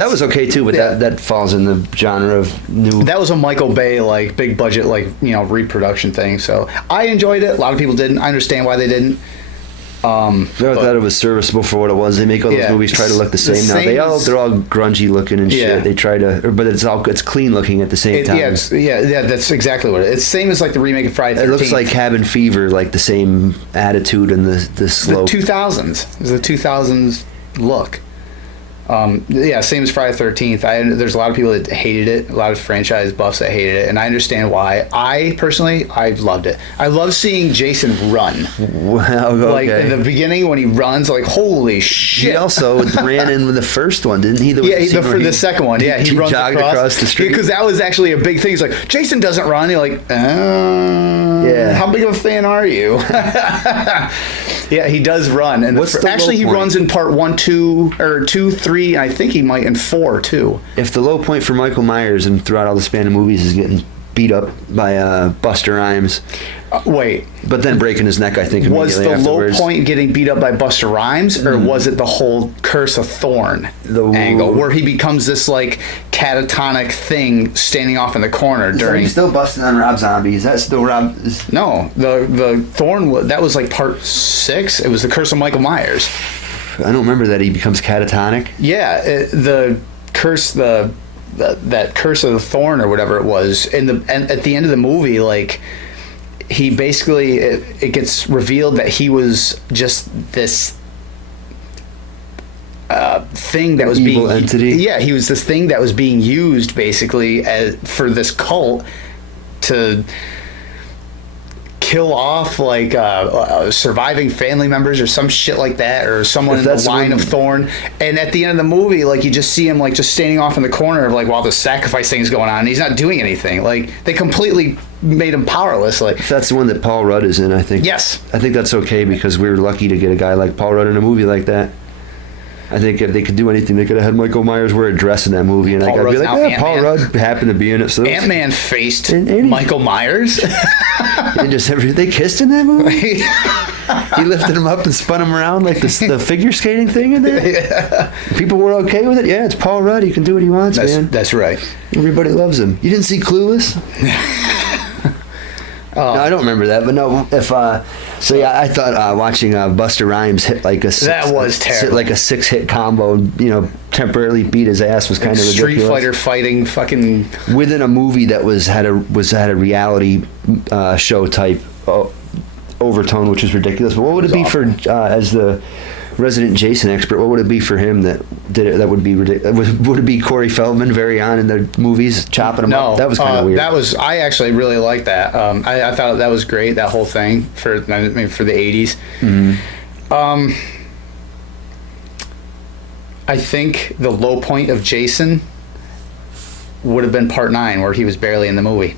was okay too, but that falls in the genre of new. That was a Michael Bay like big budget reproduction thing. So I enjoyed it. A lot of people didn't. I understand why they didn't. I thought it was serviceable for what it was. They make all those movies try to look the same now. They're all grungy looking and shit. They try to, but it's clean looking at the same time. Yeah, that's exactly what it is. It's same as like the remake of Friday the 13th. It looks like Cabin Fever, like the same attitude and the slope. The 2000s. It was the 2000s look. Yeah, same as Friday the 13th. There's a lot of people that hated it, a lot of franchise buffs that hated it, and I understand why. I personally, I loved it. I love seeing Jason run. Wow, okay. Like in the beginning when he runs, like holy shit. He also ran in with the first one, didn't he? For the second one, yeah, he runs jogged across the street. Because that was actually a big thing. He's like, Jason doesn't run. You're like, yeah. How big of a fan are you? Yeah, he does run, and actually he runs in part 1, 2, or 2, 3. I think he might in 4 too. If the low point for Michael Myers and throughout all the span of movies is getting beat up by Busta Rhymes, wait, but then breaking his neck, I think was the afterwards. Low point getting beat up by Busta Rhymes, or was it the whole Curse of Thorn angle where he becomes this like catatonic thing standing off in the corner during? He's still busting on Rob Zombie. Is that still Rob? No, the Thorn that was like part 6. It was the Curse of Michael Myers. I don't remember that he becomes catatonic. Yeah, the curse, that Curse of the Thorn or whatever it was, and at the end of the movie, like he basically it gets revealed that he was just this thing that was evil being entity. Yeah, he was this thing that was being used basically for this cult to kill off like surviving family members or some shit like that, or someone in the line of Thorn. And at the end of the movie, like you just see him like just standing off in the corner of like while the sacrifice thing's going on, and he's not doing anything. Like they completely made him powerless. Like that's the one that Paul Rudd is in, I think. Yes, I think that's okay because we were lucky to get a guy like Paul Rudd in a movie like that. I think if they could do anything, they could have had Michael Myers wear a dress in that movie, and I'd be like, yeah, Paul Rudd happened to be in it. So Ant-Man faced Michael Myers. And they kissed in that movie. He lifted him up and spun him around like the figure skating thing in there. Yeah. People were okay with it. Yeah, it's Paul Rudd. He can do what he wants, man. That's right. Everybody loves him. You didn't see Clueless? No, I don't remember that, but no. I thought watching Busta Rhymes hit like a that was terrible, like a 6-hit combo, and temporarily beat his ass was kind of ridiculous. Street Fighter fighting, fucking within a movie that had a reality show type overtone, which is ridiculous. But what would it be for as the resident Jason expert? What would it be for him that did it? That would be ridiculous. Would it be Corey Feldman very on in the movies chopping him up? That was kind of weird. I actually really liked that. I thought that was great. That whole thing for the 80s. Mm-hmm. I think the low point of Jason would have been part 9, where he was barely in the movie.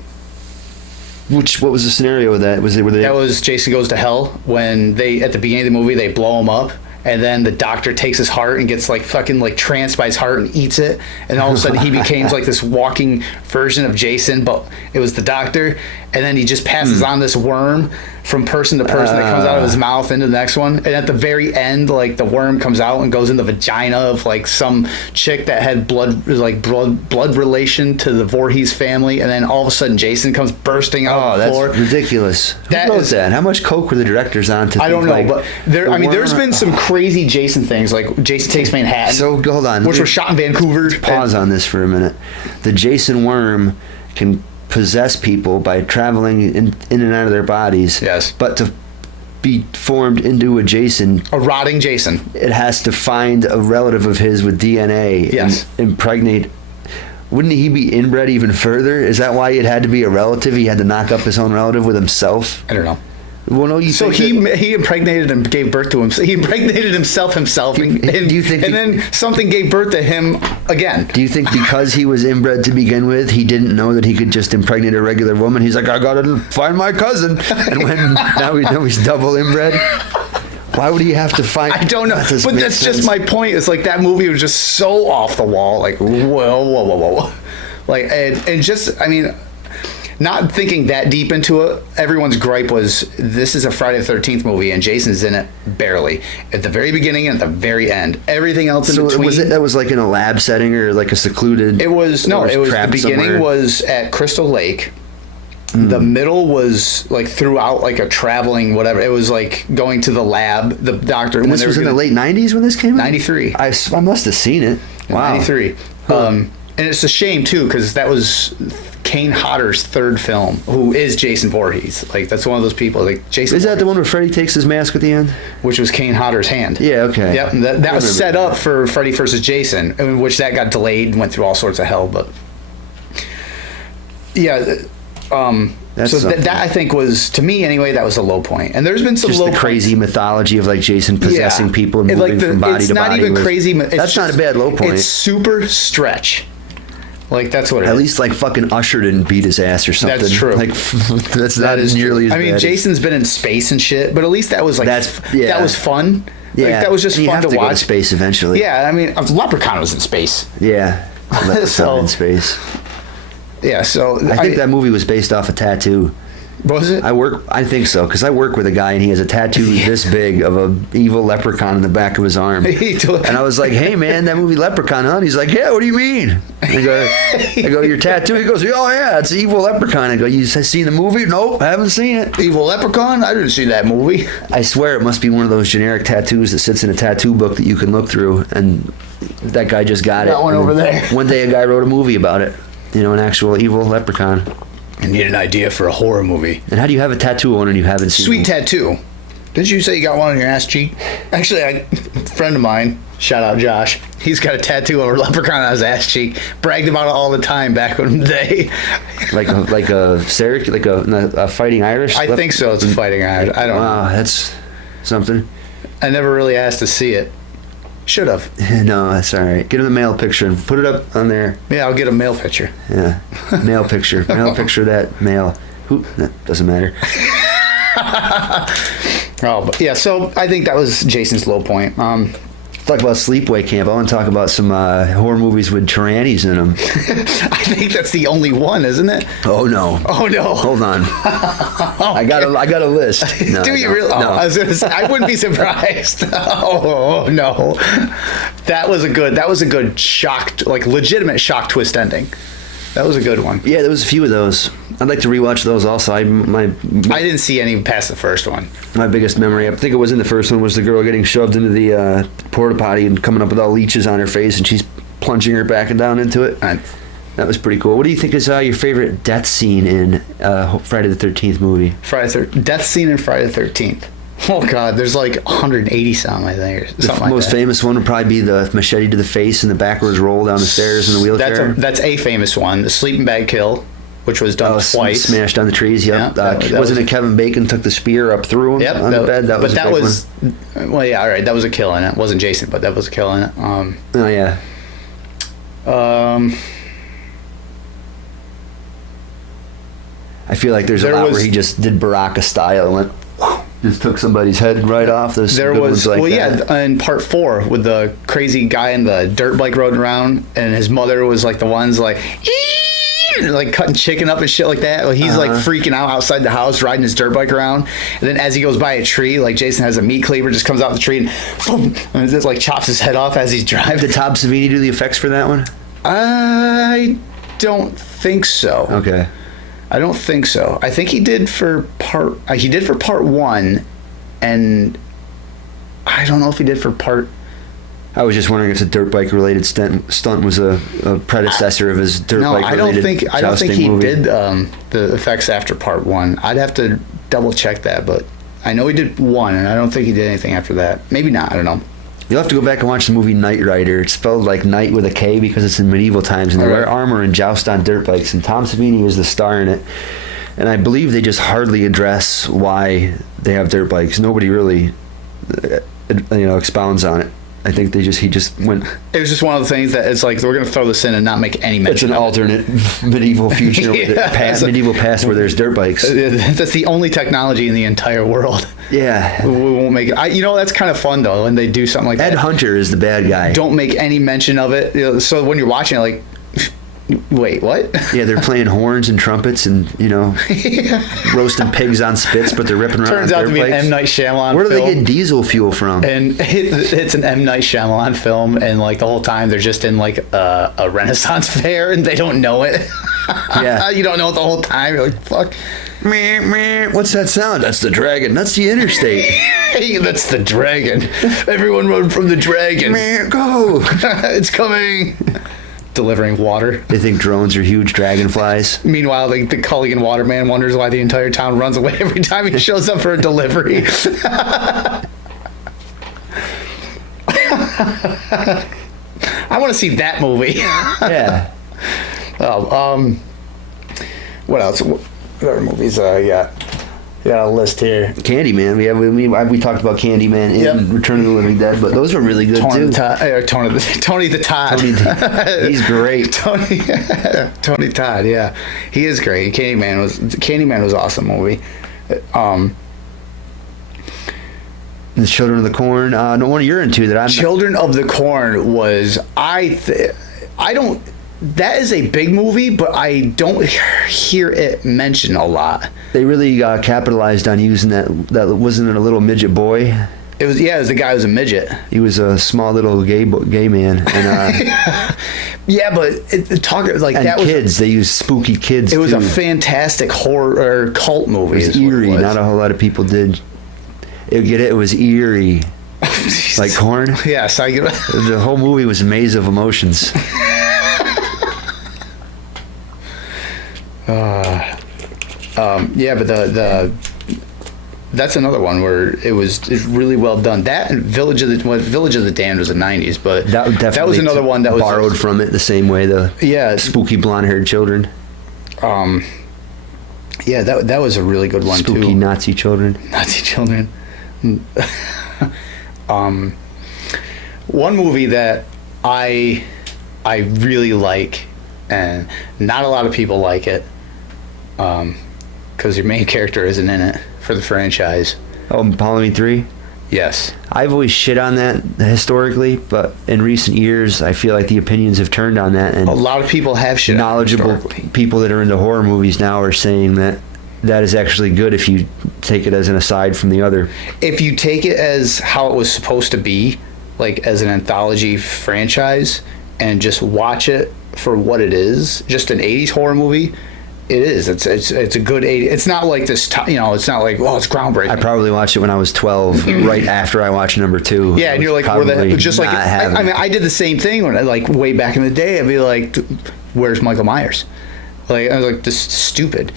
What was the scenario with that? That was Jason Goes to Hell, when at the beginning of the movie they blow him up, and then the doctor takes his heart and gets like fucking like tranced by his heart and eats it, and all of a sudden he becomes like this walking version of Jason, but it was the doctor, and then he just passes on this worm from person to person that comes out of his mouth into the next one, and at the very end, like the worm comes out and goes in the vagina of like some chick that had blood relation to the Voorhees family, and then all of a sudden Jason comes bursting out of the floor. That's ridiculous. Who knows that? How much coke were the directors on to? I don't know, but there's been some crazy Jason things, like Jason Takes Manhattan. So hold on, which was shot in Vancouver. Pause on this for a minute. The Jason worm can possess people by traveling in and out of their bodies. Yes. But to be formed into a rotting Jason, it has to find a relative of his with DNA. Yes. And impregnate. Wouldn't he be inbred even further? Is that why it had to be a relative? He had to knock up his own relative with himself? I don't know. Well, no, he impregnated and gave birth to him. He impregnated himself, and then something gave birth to him again. Do you think because he was inbred to begin with, he didn't know that he could just impregnate a regular woman? He's like, I gotta find my cousin, and now he's double inbred. Why would he have to find? I don't know, but that's just my point. It's like that movie was just so off the wall. Like whoa, like and just not thinking that deep into it, everyone's gripe was this is a Friday the 13th movie and Jason's in it barely. At the very beginning and at the very end. Everything else in between. That was like in a lab setting or like a secluded... the beginning was at Crystal Lake. The middle was like throughout like a traveling whatever. It was like going to the lab, the doctor... And this was in the late 90s when this came out? 93. I must have seen it. Wow. 93. Huh. And it's a shame too, because that was Kane Hodder's third film, who is Jason Voorhees. Like, that's one of those people. Like, Jason. Is that the one where Freddy takes his mask at the end? Which was Kane Hodder's hand. Yeah, okay. Yep, that was set up for Freddy vs. Jason, in which that got delayed and went through all sorts of hell. But yeah, that I think was, to me anyway, that was a low point. And there's been some just low the crazy points. mythology of like Jason possessing people and moving from body to body. It's not even crazy. That's not a bad low point. It's super stretch. Like, that's what it is. At least like fucking Usher didn't beat his ass or something. That's true. Like that's not nearly as bad. I mean, Jason's been in space and shit, but at least that was like that was fun. Yeah, like, that was just you fun have to to watch. go to space eventually. Yeah, I mean, Leprechaun was in space. Yeah, Leprechaun in space. Yeah, so I think that movie was based off a tattoo. Was it? I think so, because I work with a guy and he has a tattoo this big of a evil leprechaun in the back of his arm. And I was like, "Hey man, that movie Leprechaun, huh?" And he's like, "Yeah, what do you mean?" I go, "Your tattoo?" He goes, "Oh yeah, it's evil leprechaun." I go, "You seen the movie?" "Nope, haven't seen it." Evil Leprechaun? I didn't see that movie. I swear it must be one of those generic tattoos that sits in a tattoo book that you can look through, and that guy just got it. That one over there. One day a guy wrote a movie about it. You know, an actual evil leprechaun. I need an idea for a horror movie. And how do you have a tattoo on and you haven't seen Sweet tattoo. Didn't you say you got one on your ass cheek? Actually, a friend of mine, shout out Josh, he's got a tattoo of a leprechaun on his ass cheek. Bragged about it all the time back in the day. like a Syracuse, like a fighting Irish? I think so. It's a fighting Irish. I don't know. Wow, that's something. I never really asked to see it. Should have. No, that's all right. Get him the mail picture and put it up on there. Yeah, I'll get a male picture. Yeah, mail picture. Mail picture that male. Who? That doesn't matter. But yeah, so I think that was Jason's low point. Talk about Sleepaway Camp. I want to talk about some horror movies with trannies in them. I think that's the only one, isn't it? Oh no. Oh no. Hold on. I got a list. No, Do you really? No. I was gonna say, I wouldn't be surprised. Oh no. That was a good shock, like legitimate shock twist ending. That was a good one. Yeah, there was a few of those. I'd like to rewatch those also. I didn't see any past the first one. My biggest memory, I think it was in the first one, was the girl getting shoved into the porta potty and coming up with all leeches on her face, and she's plunging her back and down into it. That was pretty cool. What do you think is your favorite death scene in Friday the 13th movie? Death scene in Friday the 13th. Oh God, there's like 180 some, I think, or something like most famous one would probably be the machete to the face and the backwards roll down the stairs in the wheelchair. That's a famous one. The sleeping bag kill, which was done twice. Smashed on the trees. Yep. Yeah, wasn't it Kevin Bacon took the spear up through him on the bed? That was a big one. Well, yeah, all right. That was a kill in it. It wasn't Jason, but that was a kill in it. Oh yeah. I feel like there's a lot where he just did Baraka style and went. Just took somebody's head right off. There's some good ones like that. In part 4 with the crazy guy in the dirt bike roading around, and his mother was like the ones like cutting chicken up and shit like that. Like he's like freaking out outside the house riding his dirt bike around, and then as he goes by a tree, like Jason has a meat cleaver just comes out the tree and boom, and just like chops his head off as he's driving. Did Tom Savini do the effects for that one? I don't think so. Okay. I don't think so. I think he did for part 1, and I don't know if he did for part. I was just wondering if the dirt bike related stunt was a predecessor of his dirt bike related No, I don't think he movie. did the effects after part 1. I'd have to double check that, but I know he did 1, and I don't think he did anything after that. Maybe not. I don't know. You'll have to go back and watch the movie Knight Rider. It's spelled like knight with a K because it's in medieval times, and they wear armor and joust on dirt bikes, and Tom Savini is the star in it. And I believe they just hardly address why they have dirt bikes. Nobody really, expounds on it. I think he just went. It was just one of the things that it's like we're going to throw this in and not make any mention. It's an alternate medieval future, medieval past where there's dirt bikes. That's the only technology in the entire world. Yeah, we won't make it. That's kind of fun though when they do something like that. Ed Hunter is the bad guy. Don't make any mention of it. So when you're watching it, like. Wait, what? Yeah, they're playing horns and trumpets and, roasting pigs on spits, but they're ripping around Turns out dirt to be bikes. an M. Night Shyamalan film. Where do they get diesel fuel from? And it's an M. Night Shyamalan film, and like the whole time they're just in like a Renaissance fair and they don't know it. Yeah. You don't know it the whole time. You're like, fuck. Meh, meh. What's that sound? That's the dragon. That's the interstate. Hey, that's the dragon. Everyone run from the dragon. Meh, go. It's coming. delivering water. They think drones are huge dragonflies. Meanwhile, the Culligan Waterman wonders why the entire town runs away every time he shows up for a delivery. I want to see that movie. Yeah. What else? What other movies I got? Got a list here. Candyman. We talked about Candyman in Return of the Living Dead, but those are really good Tony too. the Todd. He's great. Tony Todd. Yeah, he is great. Candyman was awesome movie. The Children of the Corn. No one you're into that I'm. Children of the Corn was that is a big movie, but I don't hear it mentioned a lot. They really capitalized on using that. That wasn't a little midget boy. It was the guy who was a midget. He was a small little gay man, and yeah, but that was kids. They used spooky kids. It was too. a fantastic horror or cult movie. It was eerie. Not a whole lot of people did. It was eerie, like corn. Yes, I get it. The whole movie was a maze of emotions. Yeah, but that's another one where it's really well done. That and Village of the Damned was the 90s, but that was another one that was borrowed from it the same way. The spooky blonde-haired children. Yeah, that was a really good one too. Spooky Nazi children. Nazi children. One movie that I really like, and not a lot of people like it, because your main character isn't in it for the franchise. Oh, Halloween 3? Yes. I've always shit on that historically, but in recent years, I feel like the opinions have turned on that. And a lot of people have shit on it knowledgeable historically. people that are into horror movies now are saying that is actually good if you take it as an aside from the other. If you take it as how it was supposed to be, like as an anthology franchise, and just watch it for what it is, just an 80s horror movie, it is. It's a good 80s. It's not like this, it's not like, it's groundbreaking. I probably watched it when I was 12, right after I watched number 2. Yeah, and you're like, I did the same thing when way back in the day. I'd be like, where's Michael Myers? Like, I was like, this is stupid.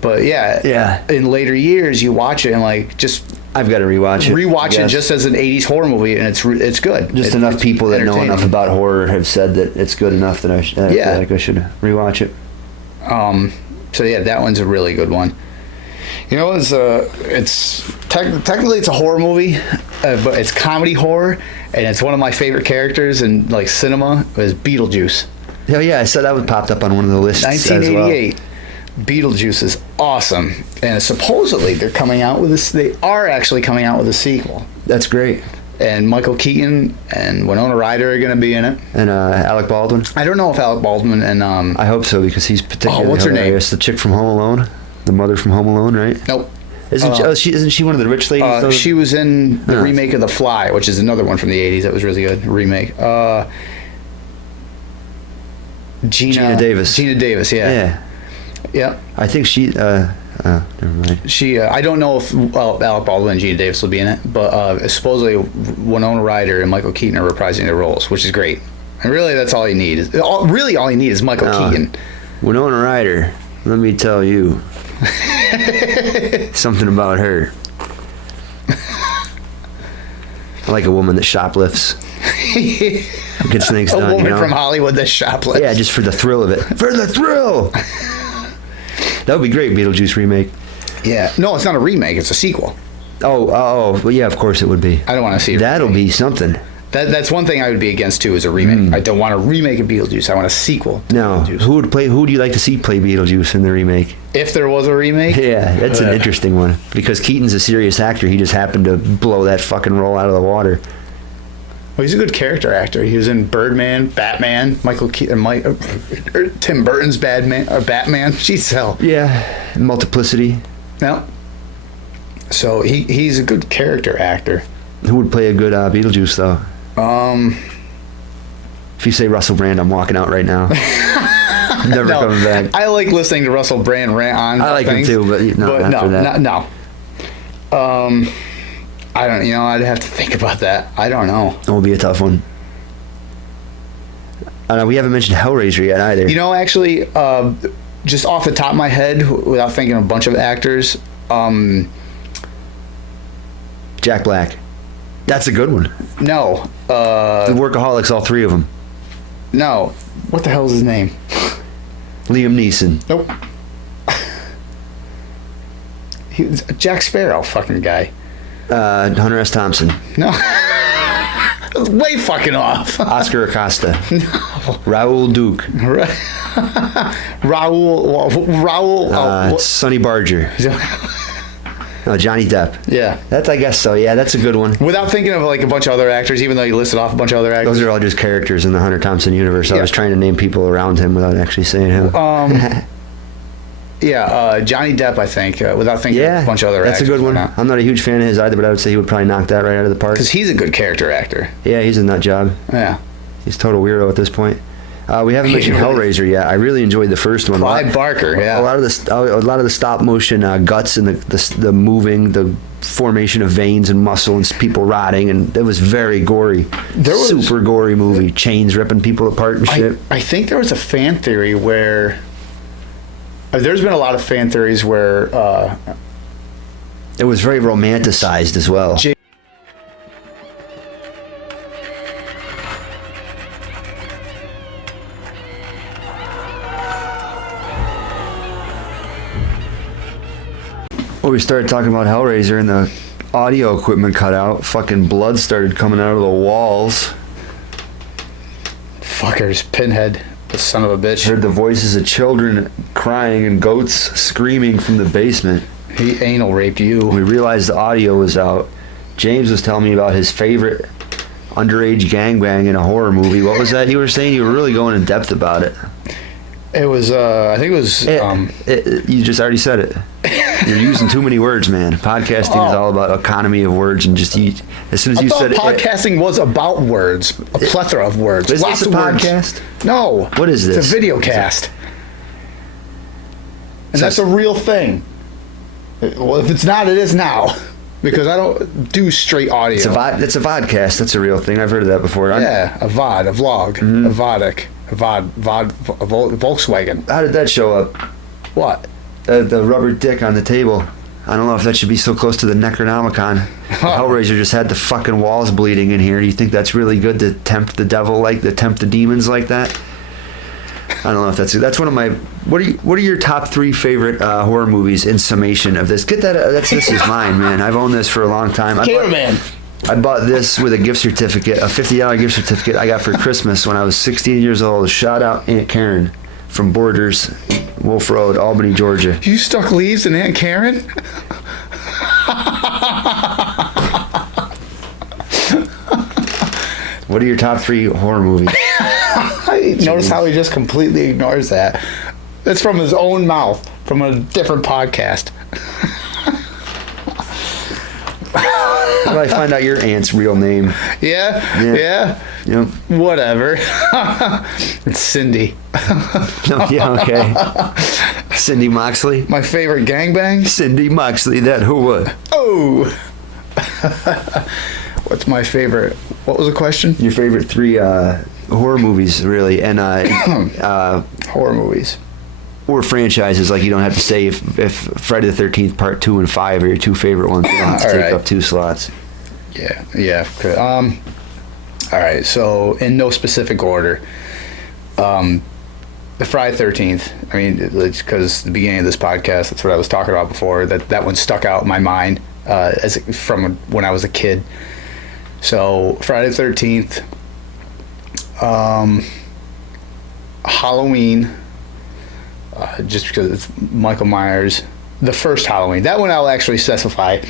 But yeah, in later years, you watch it and I've got to rewatch it. Rewatch it just as an 80s horror movie, and it's good. Just enough people that know enough about horror have said that it's good enough that I feel like I should rewatch it. So yeah, that one's a really good one. It's technically it's a horror movie, but it's comedy horror, and it's one of my favorite characters in cinema is Beetlejuice. Oh yeah, I said that would popped up on one of the lists. 1988. As well. Beetlejuice is awesome, and supposedly they're coming out with this. They are actually coming out with a sequel. That's great. And Michael Keaton and Winona Ryder are going to be in it. And Alec Baldwin. I don't know if Alec Baldwin and I hope so, because he's particularly what's her name? hilarious. The chick from Home Alone, the mother from Home Alone, right? Nope. Isn't she one of the rich ladies? She was in the remake of The Fly, which is another one from the 80s that was really good. Remake. Gina Davis. Gina Davis, yeah. Yeah. I think she. Never mind. She. I don't know if Alec Baldwin and Gina Davis will be in it, but supposedly Winona Ryder and Michael Keaton are reprising their roles, which is great. And really, that's all you need. All you need is Michael Keaton. Winona Ryder. Let me tell you something about her. I like a woman that shoplifts. Gets things done. A woman from Hollywood that shoplifts. Yeah, just for the thrill of it. For the thrill. That would be great, Beetlejuice remake. Yeah. No, it's not a remake. It's a sequel. Oh, well, yeah, of course it would be. I don't want to see it. That'll be something. That's one thing I would be against, too, is a remake. I don't want a remake of Beetlejuice. I want a sequel to No. Beetlejuice. Who do you like to see play Beetlejuice in the remake? If there was a remake? Yeah, that's an interesting one. Because Keaton's a serious actor. He just happened to blow that fucking role out of the water. Well, he's a good character actor. He was in Birdman, Batman, Michael Keaton, Tim Burton's Batman. Jeez, hell. Yeah, Multiplicity. No. So he's a good character actor. Who would play a good Beetlejuice, though? If you say Russell Brand, I'm walking out right now. Never coming back. I like listening to Russell Brand rant on I like things, him too, but not after that. No. I don't. I'd have to think about that. I don't know. It will be a tough one. We haven't mentioned Hellraiser yet either. You know, actually, just off the top of my head, without thinking of a bunch of actors, Jack Black. That's a good one. no, The Workaholics, all three of them. no. What the hell is his name? Liam Neeson. Nope. He was Jack Sparrow, fucking guy. Hunter S. Thompson. No. Way fucking off. Oscar Acosta. Raoul Duke. Raoul. Sonny Barger. No, Johnny Depp. Yeah. That's, I guess so. Yeah, that's a good one. Without thinking of like a bunch of other actors, even though you listed off a bunch of other actors. Those are all just characters in the Hunter Thompson universe. I Yeah. was trying to name people around him without actually saying him. Johnny Depp, I think, without thinking of a bunch of other that's actors. a good one. I'm not a huge fan of his either, but I would say he would probably knock that right out of the park. Because he's a good character actor. Yeah, he's a nut job. Yeah. He's a total weirdo at this point. We haven't mentioned Hellraiser yet. I really enjoyed the first one. Clive Barker, yeah. A lot of the stop motion guts and the moving, the formation of veins and muscle and people rotting, and it was very gory. Super gory movie. Chains ripping people apart and shit. I think there was a fan theory where there's been a lot of fan theories where it was very romanticized as well. Well, we started talking about Hellraiser and the audio equipment cut out. Fucking blood started coming out of the walls. fuckers, Pinhead, the son of a bitch. Heard the voices of children crying and goats screaming from the basement. He anal raped you. We realized the audio was out. James was telling me about his favorite underage gangbang in a horror movie. What was that you were saying? You were really going in depth about it. It was, I think it was... you just already said it. You're using too many words, man. Podcasting is all about economy of words, and just as soon as you said it... podcasting was about words. A plethora of words. Is Lots this a of words. podcast? No. What is this? It's a video cast. And that's a real thing. Well, if it's not, it is now. Because I don't do straight audio. It's a vodcast. That's a real thing. I've heard of that before. Yeah, a VOD, a vlog, a VODic, a Volkswagen. How did that show up? What? The rubber dick on the table. I don't know if that should be so close to the Necronomicon. Hellraiser just had the fucking walls bleeding in here. Do you think that's really good to tempt the devil, tempt the demons like that? I don't know if that's one of my. What are your top 3 favorite horror movies in summation of this? Get that. This is mine, man. I've owned this for a long time. Cameraman. I bought this with a gift certificate, a $50 gift certificate I got for Christmas when I was 16 years old. Shout out Aunt Karen from Borders, Wolf Road, Albany, Georgia. You stuck leaves in Aunt Karen? What are your top 3 horror movies? Notice how he just completely ignores that. That's from his own mouth, from a different podcast. How do I find out your aunt's real name? Yeah. Yep. Whatever. It's Cindy. No, yeah, okay. Cindy Moxley. My favorite gangbang? Cindy Moxley, that who would? Oh. What's my favorite? What was the question? Your favorite 3 horror movies, really, and Horror movies. or franchises. Like, you don't have to say if Friday the 13th Part 2 and 5 are your 2 favorite ones. You don't have to take up 2 slots. Yeah. Okay. All right. So in no specific order, the Friday 13th. I mean, it's because the beginning of this podcast, that's what I was talking about before. That one stuck out in my mind from when I was a kid. So Friday the 13th, Halloween. Just because it's Michael Myers, the first Halloween. That one I'll actually specify.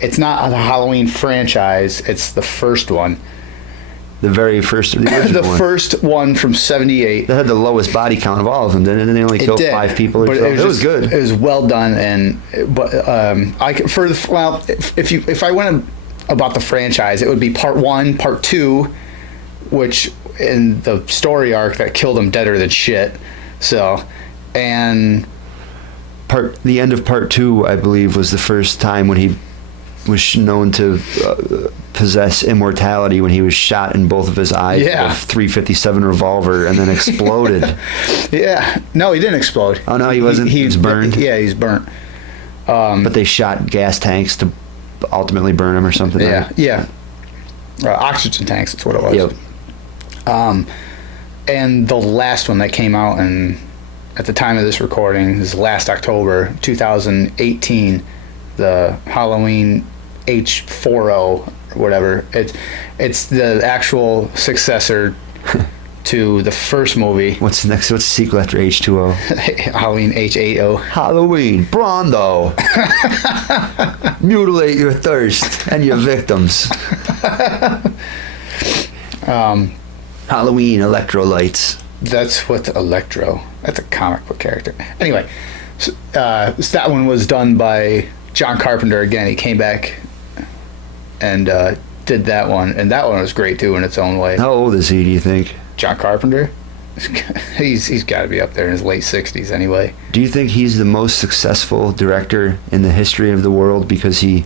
It's not the Halloween franchise. It's the first one. The very first, the original The one. first one from '78. That had the lowest body count of all of them, didn't it? They only killed 5 people. But so. it was good. It was well done, if I went about the franchise, it would be Part 1, Part 2, which in the story arc that killed him deader than shit. So, and the end of Part 2, I believe, was the first time when he was known to possess immortality when he was shot in both of his eyes with a .357 revolver and then exploded. Yeah. No, he didn't explode. Oh, no, he wasn't? He was burned? Yeah, he's burnt. But they shot gas tanks to ultimately burn him or something. Yeah, right? yeah. Oxygen tanks, that's what it was. Yep. And the last one that came out at the time of this recording is last October 2018, the Halloween H40 or whatever. It's the actual successor to the first movie. What's the next? What's the sequel after H2O? Halloween H80. Halloween, Brondo. Mutilate your thirst and your victims. Halloween electrolytes. That's what Electro. That's a comic book character. Anyway, so that one was done by John Carpenter again. He came back and did that one, and that one was great too in its own way. How old is he, do you think? John Carpenter? He's got to be up there in his late 60s anyway. Do you think he's the most successful director in the history of the world because he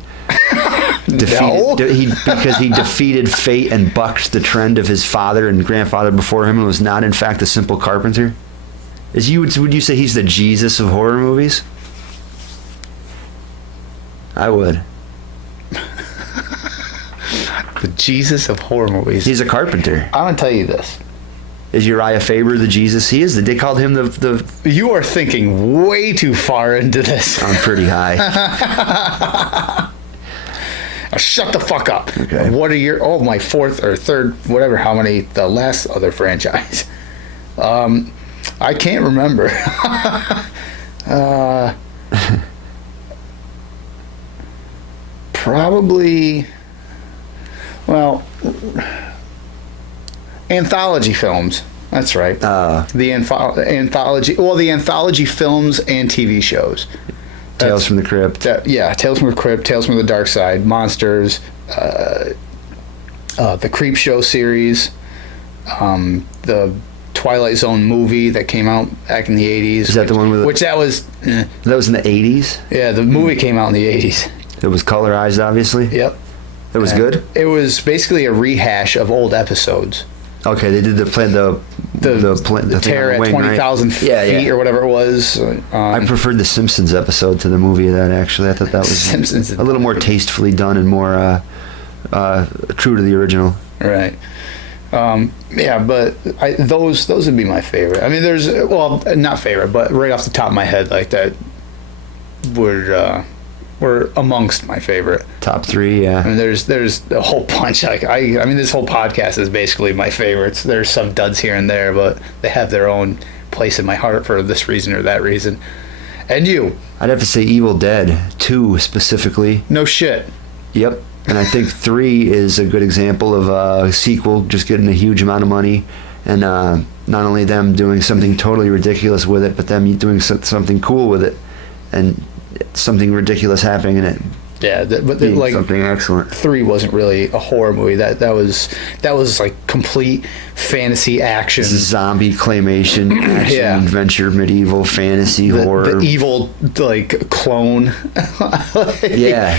defeated fate and bucked the trend of his father and grandfather before him and was not in fact a simple carpenter? Would you say he's the Jesus of horror movies? I would. The Jesus of horror movies. He's a carpenter. I'm gonna tell you this. Is Uriah Faber the Jesus? He is. They called him the. You are thinking way too far into this. I'm pretty high. Now shut the fuck up. Okay. What are my fourth or third, whatever, how many, the last other franchise? I can't remember. Probably, well, anthology films. That's right. The anthology. Well, the anthology films and TV shows. Tales from the Crypt. Tales from the Crypt, Tales from the Dark Side, Monsters, the Creep Show series, the Twilight Zone movie that came out back in the 80s. Is that the one with that was that was in the 80s? Yeah, the movie came out in the 80s. It was colorized, obviously? Yep. It was good? It was basicly a rehash of old episodes. Okay, they did the tear at 20,000 feet or whatever it was. I preferred the Simpsons episode to the movie of that, actually. I thought that was Simpsons a little more tastefully done and more true to the original. Right. But those would be my favorite. I mean, there's, well, not favorite, but right off the top of my head, like that were amongst my favorite. Top three, yeah. I mean, there's a whole bunch. Like I mean, this whole podcast is basically my favorites. There's some duds here and there, but they have their own place in my heart for this reason or that reason. And you? I'd have to say Evil Dead 2 specifically. No shit. Yep. And I think 3 is a good example of a sequel just getting a huge amount of money, and not only them doing something totally ridiculous with it, but them doing something cool with it, and something ridiculous happening in it. Yeah, but like something excellent. 3 wasn't really a horror movie. That was like complete fantasy action, zombie claymation, action, adventure, medieval, fantasy, horror. The evil like clone. Yeah.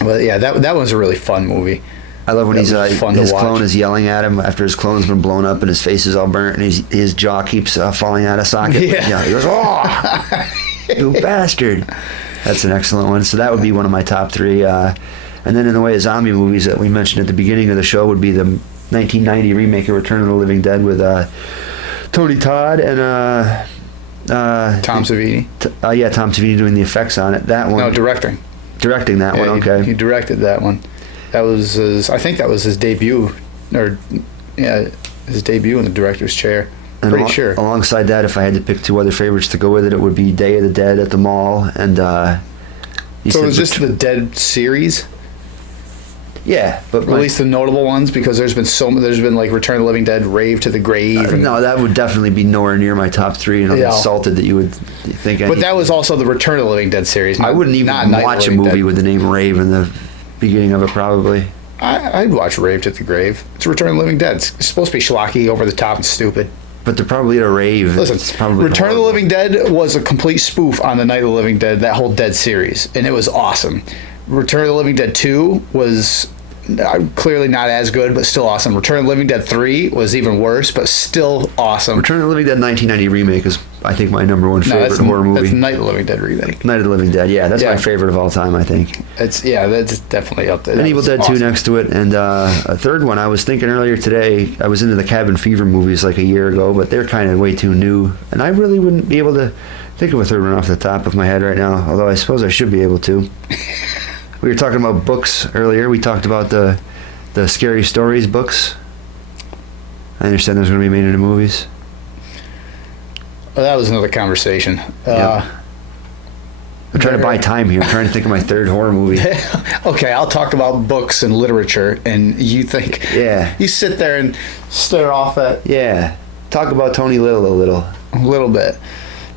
But yeah, that was a really fun movie. I love when his clone is yelling at him after his clone's been blown up and his face is all burnt and his jaw keeps falling out of socket. Yeah. He goes, "Oh, you bastard!" That's an excellent one. So that would be one of my top 3. And then in the way of zombie movies that we mentioned at the beginning of the show would be the 1990 remake of Return of the Living Dead with Tony Todd and Tom Savini. Tom Savini doing the effects on it. That one. No, directing that one. Okay, he directed that one. That was I think that was his debut, his debut in the director's chair. Pretty sure. Alongside that, if I had to pick 2 other favorites to go with it, it would be Day of the Dead at the Mall and. So it was just the Dead series. Yeah, but at least the notable ones, because there's been like Return of the Living Dead, Rave to the Grave. No, that would definitely be nowhere near my top 3, and I'm insulted that you would think. But that was also the Return of the Living Dead series. I wouldn't even watch a movie with the name Rave in the beginning of it, probably. I'd watch Rave to the Grave. It's Return of the Living Dead. It's supposed to be schlocky, over the top, and stupid. But they're probably at a rave. Listen, Return of the Living Dead was a complete spoof on the Night of the Living Dead, that whole Dead series, and it was awesome. Return of the Living Dead 2 was clearly not as good, but still awesome. Return of the Living Dead 3 was even worse, but still awesome. Return of the Living Dead 1990 remake is, I think, my number one favorite horror movie. That's Night of the Living Dead remake. Night of the Living Dead, yeah, that's my favorite of all time, I think. That's definitely up there. And Evil Dead 2 next to it, and a third one. I was thinking earlier today, I was into the Cabin Fever movies like a year ago, but they're kind of way too new, and I really wouldn't be able to think of a third one off the top of my head right now, although I suppose I should be able to. We were talking about books earlier. We talked about the Scary Stories books. I understand those are going to be made into movies. Well, that was another conversation. Yep. I'm trying to buy time here. I'm trying to think of my third horror movie. Okay, I'll talk about books and literature, and you think... Yeah. You sit there and stare off at... Yeah. Talk about Tony Little a little. A little bit.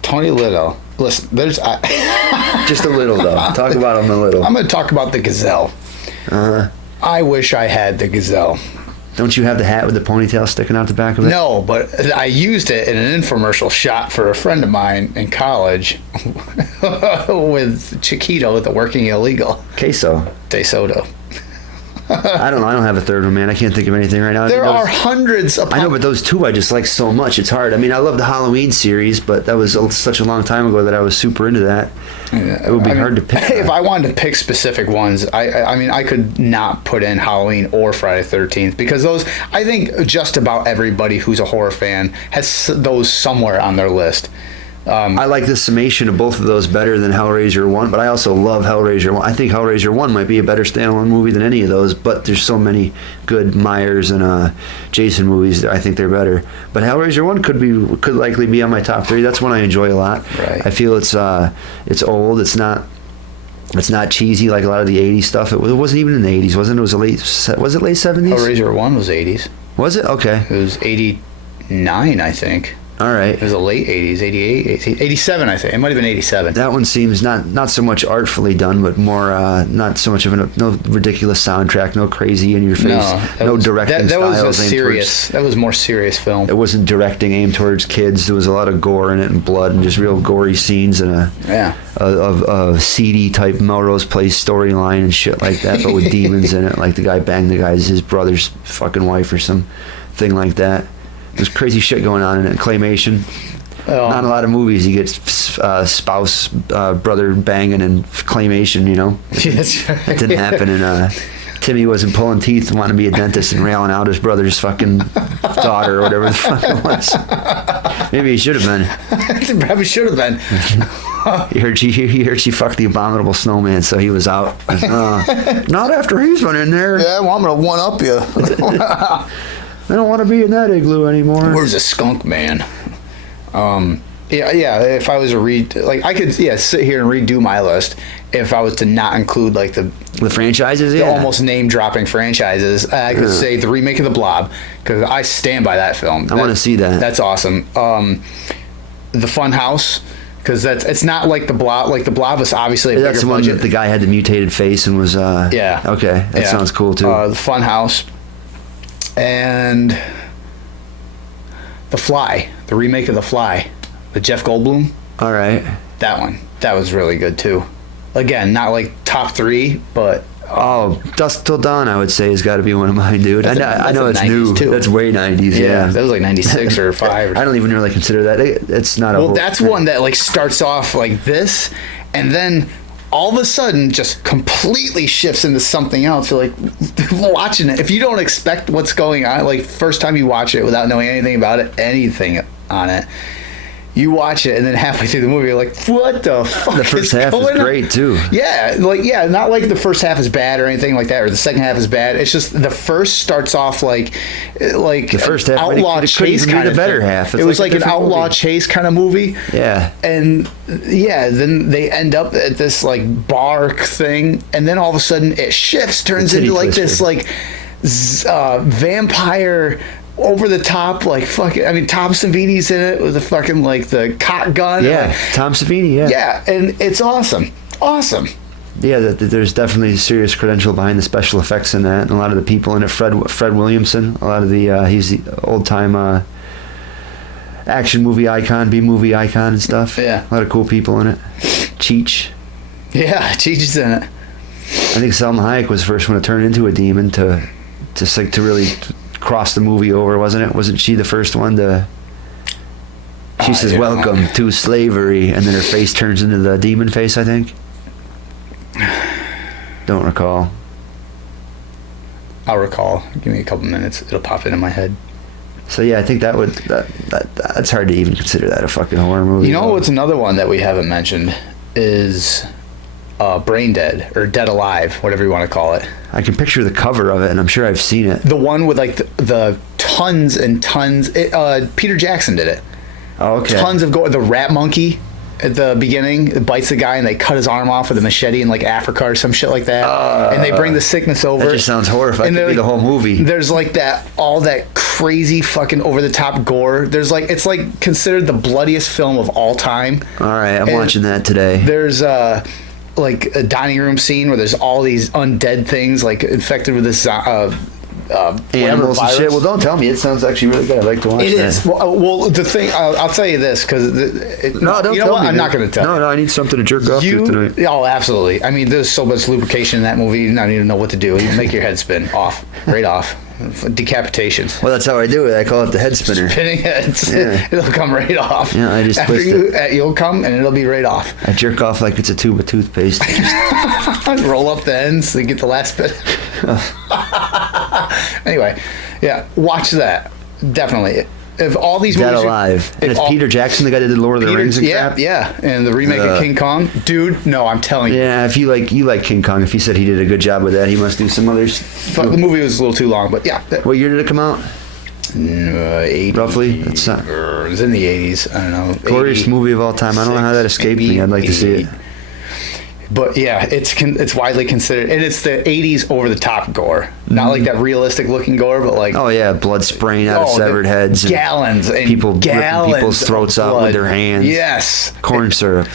Tony Little. Listen, there's... Just a little, though. Talk about him a little. I'm going to talk about the Gazelle. Uh-huh. I wish I had the Gazelle. Don't you have the hat with the ponytail sticking out the back of it? No, but I used it in an infomercial shot for a friend of mine in college with Chiquito, the working illegal. Queso. De Soto. I don't know. I don't have a third one, man. I can't think of anything right now. There are hundreds of... I know, but those two I just like so much. It's hard. I mean, I love the Halloween series, but that was such a long time ago that I was super into that. It would be hard to pick. If I wanted to pick specific ones, I mean, I could not put in Halloween or Friday the 13th because those, I think just about everybody who's a horror fan has those somewhere on their list. I like the summation of both of those better than Hellraiser 1, but I also love Hellraiser 1. I think Hellraiser 1 might be a better standalone movie than any of those, but there's so many good Myers and Jason movies that I think they're better. But Hellraiser 1 could likely be on my top 3. That's one I enjoy a lot. Right. I feel it's old. It's not cheesy like a lot of the 80s stuff. It wasn't even in the 80s, wasn't it? Was it late 70s? Hellraiser 1 was 80s. Was it? Okay. It was 89, I think. All right. It was the late 80s, 88, 87, I think. It might have been 87. That one seems not so much artfully done, but more not so much of no ridiculous soundtrack, no crazy in your face, no directing that was styles. a serious. That was more serious film. It wasn't directing aimed towards kids. There was a lot of gore in it and blood and just real gory scenes and a seedy type Melrose Place storyline and shit like that, but with demons in it, like the guy banged his brother's fucking wife or some thing like that. There's crazy shit going on in it. Claymation. Not a lot of movies you get spouse, brother banging and claymation, you know. It didn't happen. And Timmy wasn't pulling teeth and wanting to be a dentist and railing out his brother's fucking daughter or whatever the fuck it was. Maybe he should have been. Probably should have been. He heard she fucked the abominable snowman, so he was out. Not after he's been in there. Yeah, well, I'm going to one-up you. I don't want to be in that igloo anymore. Where's the skunk man? Yeah. If I was to I could sit here and redo my list. If I was to not include like the franchises, the almost name dropping franchises, I could say the remake of The Blob because I stand by that film. I want to see that. That's awesome. The Fun House. Because it's not like the Blob. Like the Blob was obviously a bigger that's the one budget. that the guy had the mutated face and was. Yeah. Okay, that sounds cool too. The Fun House. And The Fly, the remake of The Fly, with Jeff Goldblum. All right. That one. That was really good too. Again, not like top 3, but Dusk Till Dawn, I would say, has got to be one of mine, dude. I know it's new. Too. That's way 90s. Yeah, that was like 96 or 5. I don't even really consider that. It's not. Well, that's one that like starts off like this, and then all of a sudden just completely shifts into something else. You're like watching it. If you don't expect what's going on, like first time you watch it without knowing anything about it, anything on it, you watch it and then halfway through the movie you're like, what the fuck? The first half is great too. Yeah, not like the first half is bad or anything like that, or the second half is bad. It's just the first starts off like the first half, outlaw chase kind of better half. It was like an outlaw chase kind of movie. Yeah. And then they end up at this like bar thing, and then all of a sudden it shifts, turns into like this like vampire. Over the top, like fucking. I mean, Tom Savini's in it with the fucking like the cock gun. Yeah, Tom Savini. Yeah. Yeah, and it's awesome. Awesome. Yeah, there's definitely serious credential behind the special effects in that, and a lot of the people in it. Fred Williamson. A lot of the he's the old time action movie icon, B movie icon and stuff. Yeah. A lot of cool people in it. Cheech. Yeah, Cheech is in it. think Salma Hayek was the first one to turn into a demon to really cross the movie over, wasn't it? Wasn't she the first one to? She says, "Welcome to slavery," and then her face turns into the demon face. I think. Don't recall. I'll recall. Give me a couple minutes. It'll pop into my head. So yeah, I think that's hard to even consider that a fucking horror movie. You know what's another one that we haven't mentioned is Brain Dead or Dead Alive, whatever you want to call it. I can picture the cover of it, and I'm sure I've seen it. The one with like the tons and tons. Peter Jackson did it. Oh, okay. Tons of gore. The rat monkey at the beginning, it bites the guy and they cut his arm off with a machete in like Africa or some shit like that. And they bring the sickness over. That just sounds horrifying. That could be the whole movie. There's like all that crazy fucking over the top gore. There's like, it's like considered the bloodiest film of all time. All right, I'm watching that today. There's like a dining room scene where there's all these undead things like infected with this animals and shit. Well, don't tell me. It sounds actually really good. I'd like to watch that. It is. Well, the thing, I'll tell you this, because no, don't tell me. I'm not going to tell you. No, I need something to jerk off to tonight. Oh, absolutely. I mean, there's so much lubrication in that movie, you don't even know what to do. You make your head spin off, right off. Decapitations. Well, that's how I do it. I call it the head spinner. Spinning heads. Yeah. It'll come right off. Yeah, I just twist it. You'll come and it'll be right off. I jerk off like it's a tube of toothpaste. Roll up the ends and get the last bit. Anyway, yeah, watch that. Definitely. If all these Dead movies Alive. And it's Peter Jackson, the guy that did Lord of the Rings and crap? Yeah, and the remake of King Kong. Dude, no, I'm telling you. Yeah, if you like King Kong, if he said he did a good job with that, he must do some others. The movie was a little too long, but yeah. What year did it come out? 80, roughly? It's not, it was in the 80s. I don't know. Glorious movie of all time. I don't know how that escaped me. I'd like to see it. But yeah, it's widely considered, and it's the 80s over the top gore, not like that realistic looking gore, but like blood spraying out of severed heads, gallons and people gallons ripping people's throats out with their hands. Yes, corn syrup,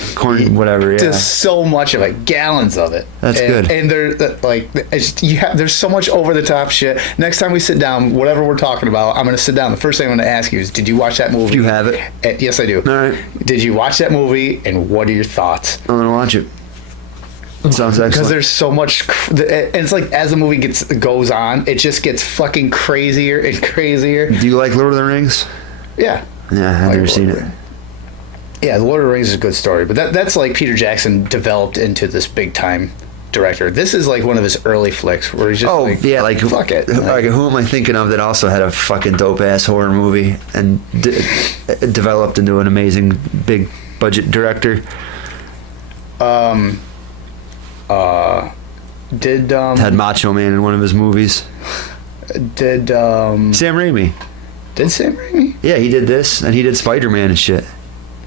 whatever. Yeah, just so much of it, gallons of it. That's good. And they're like, there's so much over the top shit. Next time we sit down, whatever we're talking about, I'm gonna sit down. The first thing I'm gonna ask you is, did you watch that movie? You have it? Yes, I do. All right. Did you watch that movie, and what are your thoughts? I'm gonna watch it. Sounds excellent. Because there's so much, and it's like as the movie goes on, it just gets fucking crazier and crazier. Do you like Lord of the Rings? Yeah. Yeah, I've never seen it. Yeah, The Lord of the Rings is a good story, but that's like Peter Jackson developed into this big time director. This is like one of his early flicks where he's just fuck it. Like, who am I thinking of that also had a fucking dope ass horror movie and developed into an amazing big budget director? Had Macho Man in one of his movies. Did Sam Raimi? Did Sam Raimi? Yeah, he did this, and he did Spider-Man and shit.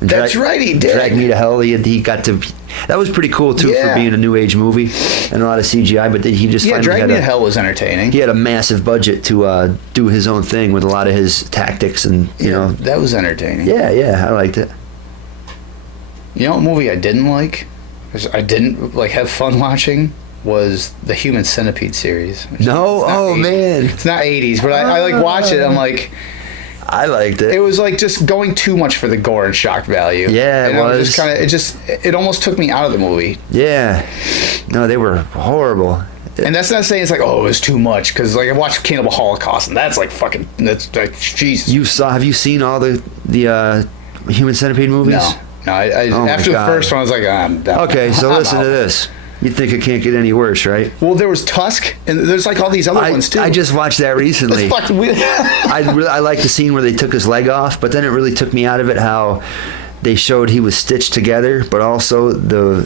And That's right, he did. Drag Me to Hell. He got to. That was pretty cool too for being a new age movie and a lot of CGI. But he just Drag Me to Hell was entertaining. He had a massive budget to do his own thing with a lot of his tactics, and you know that was entertaining. Yeah, I liked it. You know what movie I didn't like? I didn't like have fun watching was the Human Centipede series. No, oh 80s. Man, it's not 80s, but I like watch it. I'm like, I liked it. It was like just going too much for the gore and shock value. Yeah, and it was. It almost took me out of the movie. Yeah, no, they were horrible. And that's not saying it's like, oh, it was too much, because like I watched Cannibal Holocaust, and that's like fucking, that's like Jesus. Have you seen all the Human Centipede movies? No, after the first one, I was like, I'm done. Okay, so listen to this. You think it can't get any worse, right? Well, there was Tusk, and there's like all these other ones too. I just watched that recently. It's fucking weird. I like the scene where they took his leg off, but then it really took me out of it how they showed he was stitched together, but also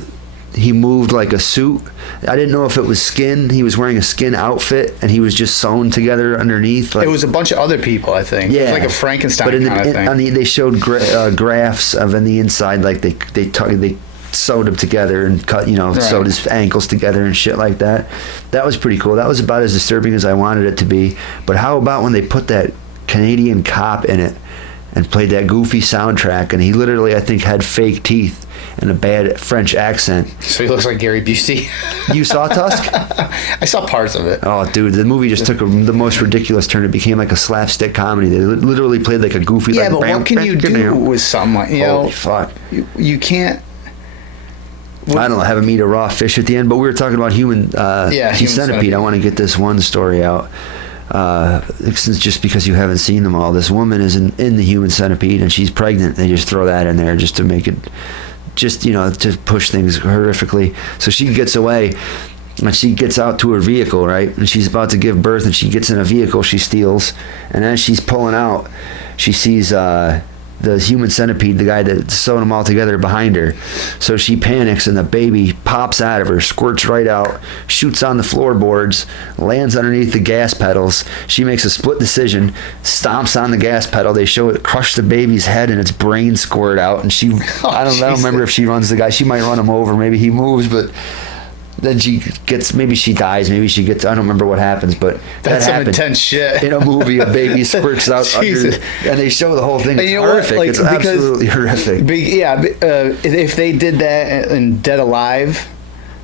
he moved like a suit. I didn't know if it was skin. He was wearing a skin outfit, and he was just sewn together underneath. Like, it was a bunch of other people, I think. Yeah, it was like a Frankenstein kind of thing. They showed graphs of on the inside, like they sewed him together and cut, sewed his ankles together and shit like that. That was pretty cool. That was about as disturbing as I wanted it to be. But how about when they put that Canadian cop in it and played that goofy soundtrack, and he literally, I think, had fake teeth and a bad French accent. So he looks like Gary Busey. You saw Tusk? I saw parts of it. Oh, dude, the movie just took the most ridiculous turn. It became like a slapstick comedy. They literally played like a goofy. Yeah, but what can you do with something like, holy fuck? You can't. I don't know, have him eat a raw fish at the end. But we were talking about human centipede. I want to get this one story out. This is just because you haven't seen them all. This woman is in the human centipede and she's pregnant. They just throw that in there just to make it, to push things horrifically. So she gets away and she gets out to her vehicle, right? And she's about to give birth and she gets in a vehicle she steals. And as she's pulling out, she sees the human centipede, the guy that's sewing them all together, behind her. So she panics and the baby pops out of her, squirts right out, shoots on the floorboards, lands underneath the gas pedals. She makes a split decision, stomps on the gas pedal. They show it crush the baby's head and its brain squirt out. And she, I don't remember if she runs the guy. She might run him over. Maybe he moves, but then she gets, maybe she dies, maybe she gets, I don't remember what happens, but that's some intense shit. In a movie, a baby squirts out under, and they show the whole thing. It's horrific. Like, it's absolutely horrific. If they did that in Dead Alive,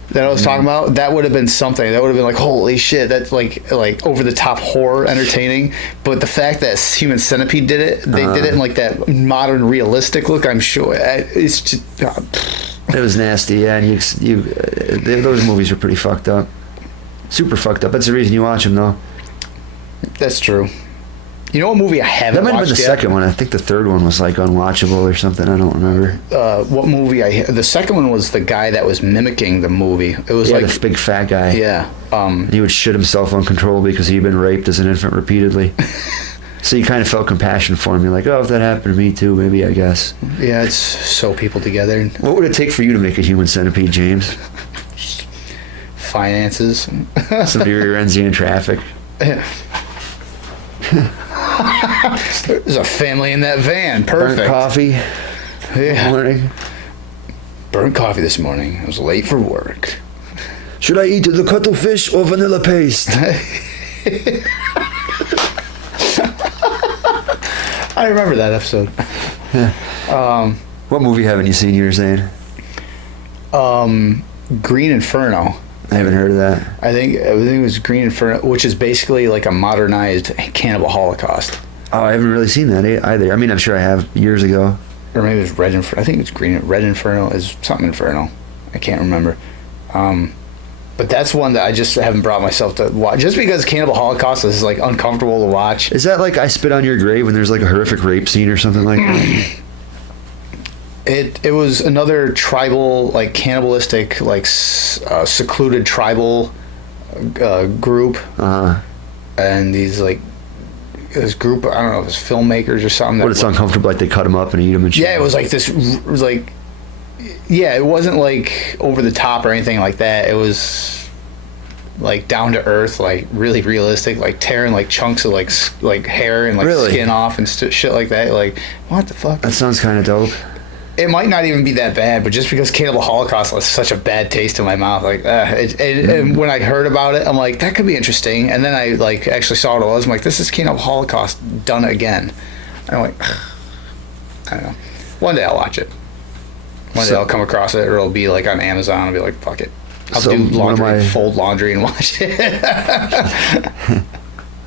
that I was talking about, that would have been something. That would have been like, holy shit, that's like over the top horror entertaining. But the fact that Human Centipede did it, they did it in like that modern realistic look. I'm sure it's just. It was nasty, yeah, and those movies were pretty fucked up. Super fucked up. That's the reason you watch them, though. That's true. You know what movie I haven't watched yet? That might have been the second one. I think the third one was like unwatchable or something. I don't remember. What movie the second one was the guy that was mimicking the movie. It was like the big fat guy. Yeah. He would shit himself uncontrollably because he'd been raped as an infant repeatedly. So you kind of felt compassion for him. You're like, oh, if that happened to me too, maybe, I guess. Yeah, it's sew people together. What would it take for you to make a human centipede, James? Finances. Somebody rear ends you in traffic. There's a family in that van. Perfect. Burnt coffee. Yeah. Morning. Burnt coffee this morning. I was late for work. Should I eat the cuttlefish or vanilla paste? I remember that episode. Yeah. What movie haven't you seen, you were saying? Green Inferno. I haven't heard of that. I think it was Green Inferno, which is basically like a modernized Cannibal Holocaust. Oh, I haven't really seen that either. I mean, I'm sure I have years ago. Or maybe it was Red Inferno. I think it's Red Inferno is something Inferno. I can't remember. But that's one that I just haven't brought myself to watch. Just because Cannibal Holocaust is like uncomfortable to watch. Is that like I Spit on Your Grave when there's like a horrific rape scene or something like that? It was another tribal, like cannibalistic, like secluded tribal group. And these like this group, I don't know if it's filmmakers or something. But it's uncomfortable, like they cut them up and eat them and shit. Yeah, it was like this, yeah, it wasn't like over the top or anything like that. It was like down to earth, like really realistic, like tearing like chunks of like hair and like skin off and shit like that. Like, what the fuck? That sounds kind of dope. It might not even be that bad, but just because Cannibal Holocaust was such a bad taste in my mouth, like, and when I heard about it, I'm like, that could be interesting. And then I like actually saw what it was. I'm like, this is Cannibal Holocaust done again. And I'm like, I don't know. One day I'll watch it. One day I'll come across it, or it'll be like on Amazon. I'll be like, fuck it. I'll do laundry, fold laundry, and watch it.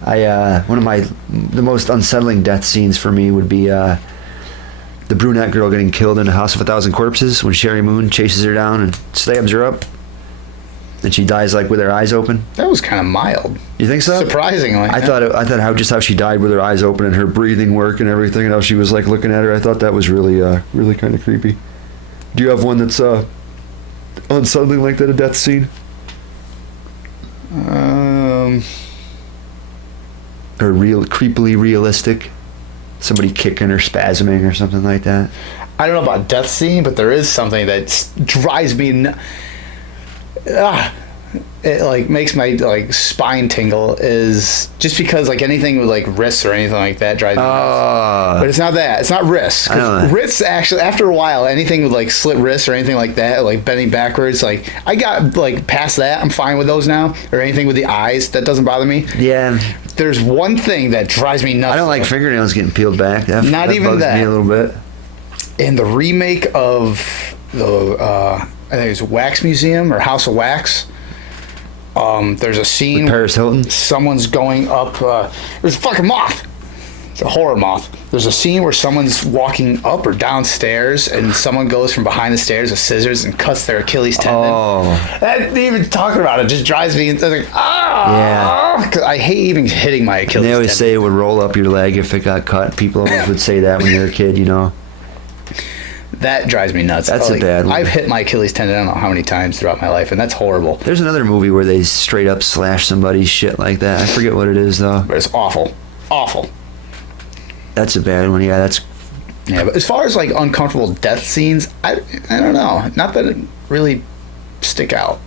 The most unsettling death scenes for me would be the brunette girl getting killed in a House of 1,000 Corpses when Sherry Moon chases her down and stabs her up, and she dies like with her eyes open. That was kind of mild. You think so? Surprisingly, I thought how she died with her eyes open and her breathing work and everything, and how she was like looking at her. I thought that was really kind of creepy. Do you have one that's unsettling like that, a death scene? Or creepily realistic? Somebody kicking or spasming or something like that? I don't know about death scene, but there is something that drives me it like makes my like spine tingle, is just because like anything with like wrists or anything like that drives me nuts. But it's not that. It's not wrists. Wrists actually, after a while, anything with like slit wrists or anything like that, like bending backwards, like I got like past that. I'm fine with those now. Or anything with the eyes, that doesn't bother me. Yeah. There's one thing that drives me nuts. I don't like fingernails getting peeled back. That bugs me a little bit. In the remake of the I think it's Wax Museum or House of Wax. There's a scene with Paris Hilton. Someone's going up. There's a fucking moth. The horror moth. There's a scene where someone's walking up or downstairs, and someone goes from behind the stairs with scissors and cuts their Achilles tendon. Oh. That, even talking about it just drives me into like, Yeah. 'Cause I hate even hitting my Achilles And they always tendon. say it would roll up your leg if it got cut. People always would say that when you're a kid, you know. That drives me nuts. That's a bad one. I've hit my Achilles tendon I don't know how many times throughout my life, and that's horrible. There's another movie where they straight up slash somebody's shit like that. I forget what it is though. But it's awful. Awful. That's a bad one. Yeah, that's Yeah, but as far as like uncomfortable death scenes, I don't know. Not that it really stick out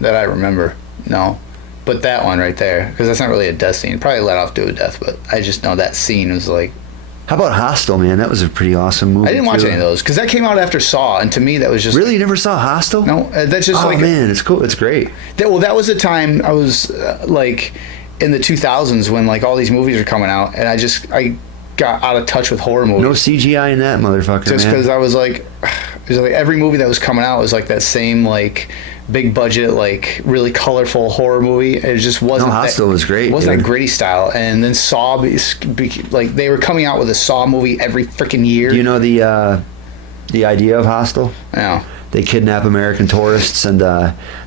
that I remember. No. But that one right there, because that's not really a death scene. Probably let off to a death, but I just know that scene was like. How about Hostel, man? That was a pretty awesome movie. I didn't watch too. any of those because that came out after Saw, and to me that was just Really, you never saw Hostel? no. That's just Oh like man, it's cool. It's great. that was the time I was like in the 2000s when like all these movies were coming out, and I got out of touch with horror movies. No CGI in that motherfucker, Just man. because I was like, it was like every movie that was coming out was like that same like big budget, like really colorful horror movie. It just wasn't. No, Hostel was great, It wasn't dude. that gritty style. And then Saw, like they were coming out with a Saw movie every freaking year. You know the idea of Hostel? Yeah. They kidnap American tourists and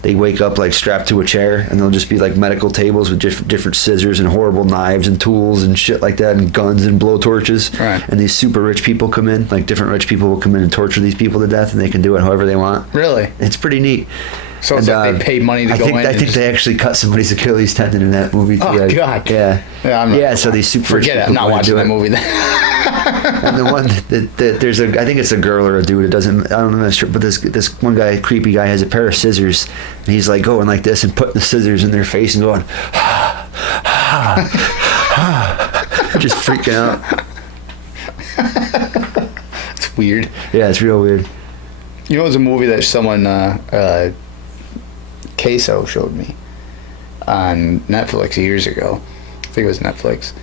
they wake up like strapped to a chair, and they'll just be like medical tables with different scissors and horrible knives and tools and shit like that, and guns and blowtorches. Right. And these super rich people come in, like different rich people will come in and torture these people to death, and they can do it however they want. Really? It's pretty neat. So it's like they paid money to go in. I and think just- they actually cut somebody's Achilles tendon in that movie. Oh, yeah. God. Yeah. Yeah, I'm not- yeah. So these super rich Forget it. I'm people not go and do watching that it. movie then. And the one that there's a, I think it's a girl or a dude. It doesn't. I don't know. But this one guy, creepy guy, has a pair of scissors, and he's like going like this and putting the scissors in their face and going, just freaking out. It's weird. Yeah, it's real weird. You know, it was a movie that someone, Queso showed me on Netflix years ago. I think it was Netflix.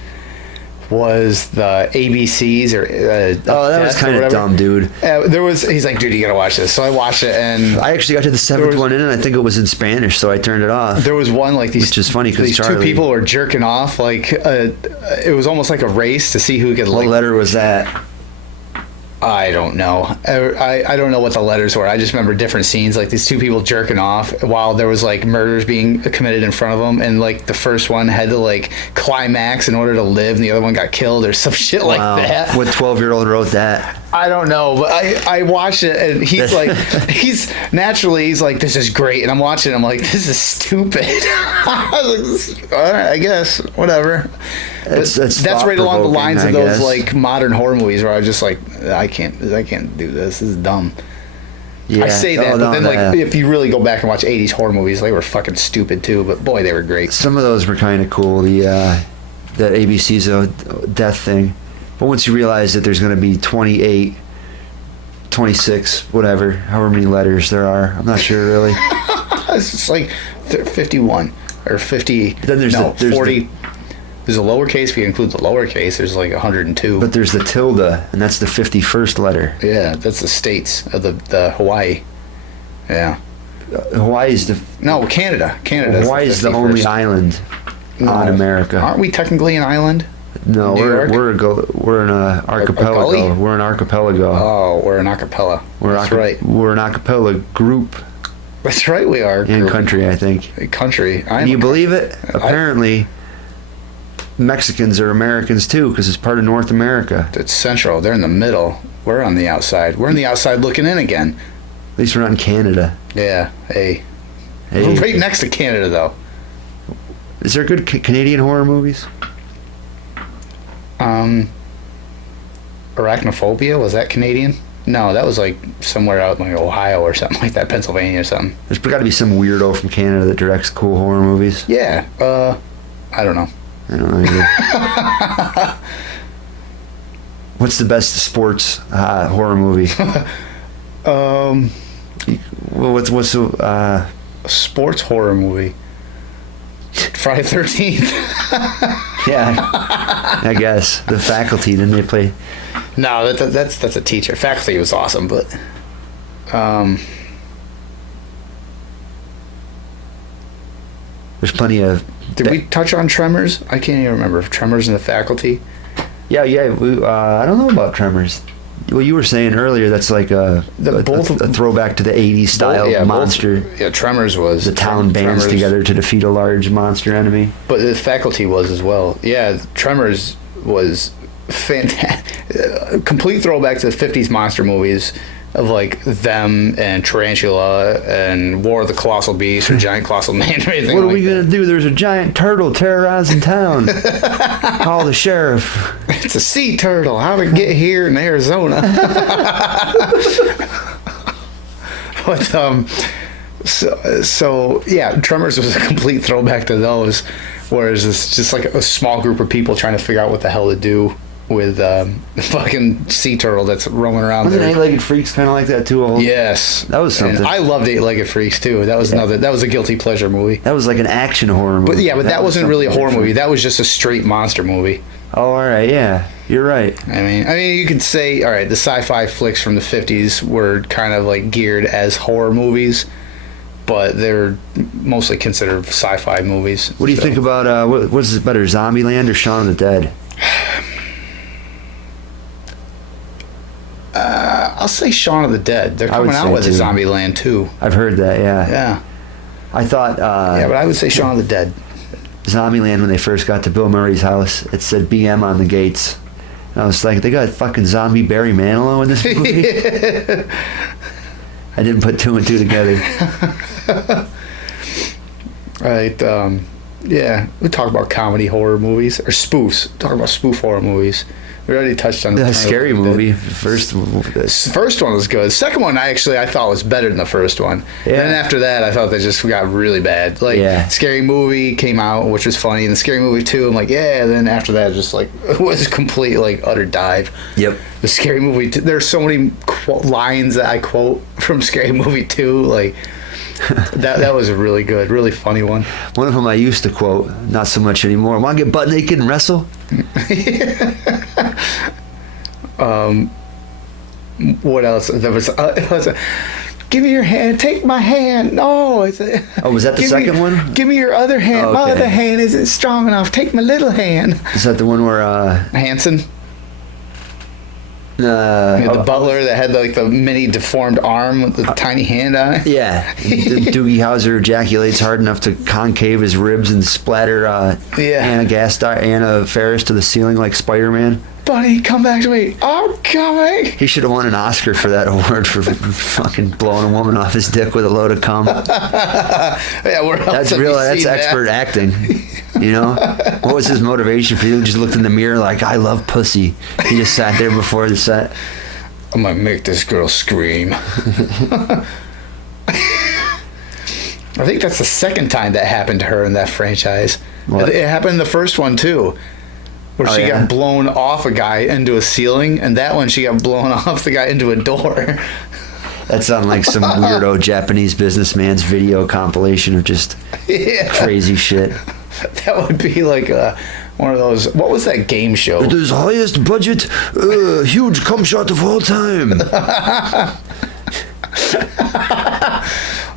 Was the ABCs or Oh, that was kind of dumb, dude. He's like, dude, you gotta watch this. So I watched it, and I actually got to the seventh was- one in, and I think it was in Spanish, so I turned it off. there was one like these, Which is funny 'cause these two Charlie- people were jerking off. Like, it was almost like a race to see who could What like. letter was that? I don't know. I don't know what the letters were. I just remember different scenes, like these two people jerking off while there was like murders being committed in front of them, and like the first one had to like climax in order to live, and the other one got killed or some shit like Wow. that. What 12-year-old wrote that? I don't know, but I watched it, and he's like, he's like, this is great, and I'm watching it, I'm like, this is stupid. I was like, all right, I guess, whatever. But That's right along the thought-provoking, lines I of those guess. like modern horror movies where I was just like, I can't do this. This is dumb. Yeah. I say that, Oh, but no, then like that- if you really go back and watch 80s horror movies, they were fucking stupid too. But boy, they were great. some of those were kind of cool. The ABC's death thing, but once you realize that there's going to be 28, 26, whatever, however many letters there are, I'm not sure really. It's just like 51 or 50. Then there's 40. There's a lowercase. If you include the lowercase, there's like 102. But there's the tilde, and that's the 51st letter. Yeah, that's the states of the Hawaii. Yeah. Hawaii's the No, Canada. Hawaii is the only island on America. Aren't we technically an island? No, New York? we're an archipelago. gully? We're an archipelago. Oh, we're an acapella. That's right. We're an acapella group That's right. We are. in country, I think. Country. Can you believe it? Apparently, Mexicans are Americans too, because it's part of North America. It's central. They're in the middle. We're on the outside. We're on the outside looking in again. At least we're not in Canada. Yeah. Hey. Hey. We're right next to Canada, though. Is there good Canadian horror movies? Arachnophobia, was that Canadian? No, that was like somewhere out in like Ohio or something like that, Pennsylvania or something. There's got to be some weirdo from Canada that directs cool horror movies. Yeah. I don't know. I don't know either. What's the best sports horror movie? Well, what's the A sports horror movie. Friday 13th. yeah, I guess The Faculty. Didn't they play? No, that's a teacher. Faculty was awesome, but There's plenty of. did we touch on Tremors? I can't even remember. Tremors and the Faculty. Yeah. I don't know about Tremors. Well, you were saying earlier that's like a throwback to the 80s style monster. Tremors was. The town bands together to defeat a large monster enemy. But the Faculty was as well. Yeah, Tremors was fantastic. Complete throwback to the 50s monster movies of like them and Tarantula and War of the Colossal Beast or Giant Colossal Man or anything. What are we going to do? There's a giant turtle terrorizing town. Call the sheriff. It's a sea turtle. How did it get here in Arizona? But so yeah, Tremors was a complete throwback to those, whereas it's just like a small group of people trying to figure out what the hell to do with the fucking sea turtle that's roaming around. Wasn't there. Eight-Legged Freaks kind of like that too? Yes, that was something. And I loved Eight-Legged Freaks too. That was that was a guilty pleasure movie. That was like an action horror movie. But yeah, that wasn't really a horror movie. That was just a straight monster movie. Oh, all right, yeah, you're right. I mean, you could say, all right, the sci-fi flicks from the 50s were kind of like geared as horror movies, but they're mostly considered sci-fi movies. What do you think about what's better, Zombieland or Shaun of the Dead? I'll say Shaun of the Dead. They're coming out with a Zombieland too. I've heard that, yeah. Yeah. I thought... yeah, but I would say Shaun of the Dead. Zombieland, when they first got to Bill Murray's house, it said BM on the gates. And I was like, they got fucking zombie Barry Manilow in this movie? I didn't put two and two together. Right. Yeah, we talk about comedy horror movies, or spoofs. Talk about spoof horror movies. We already touched on the Scary Movie. First one was good. The second one, I thought was better than the first one. Yeah. Then after that, I thought they just got really bad. Like, Scary Movie came out, which was funny, and the Scary Movie 2, I'm like, yeah. And then after that, just like, it was a complete, like, utter dive. Yep. The Scary Movie 2, there's so many lines that I quote from Scary Movie 2, like, that was a really good, really funny one. One of them I used to quote, not so much anymore. Want to get butt naked and wrestle? What else? There was give me your hand. Take my hand. No. Was that the second one? Give me your other hand. Oh, okay. My other hand isn't strong enough. Take my little hand. Is that the one where Hanson? The butler that had like the mini deformed arm with the tiny hand on it. Yeah, Doogie Howser ejaculates hard enough to concave his ribs and splatter Anna Faris to the ceiling like Spider-Man. Buddy, come back to me. I'm coming. He should have won an Oscar for that award for fucking blowing a woman off his dick with a load of cum. That's expert acting. You know, what was his motivation for you? He just looked in the mirror like, I love pussy. He just sat there before the set. I'm gonna make this girl scream. I think that's the second time that happened to her in that franchise. What? It happened in the first one too, where she got blown off a guy into a ceiling, and that one she got blown off the guy into a door. That sounds like some weirdo Japanese businessman's video compilation of just crazy shit. That would be like one of those. What was that game show? It is highest budget, huge cum shot of all time.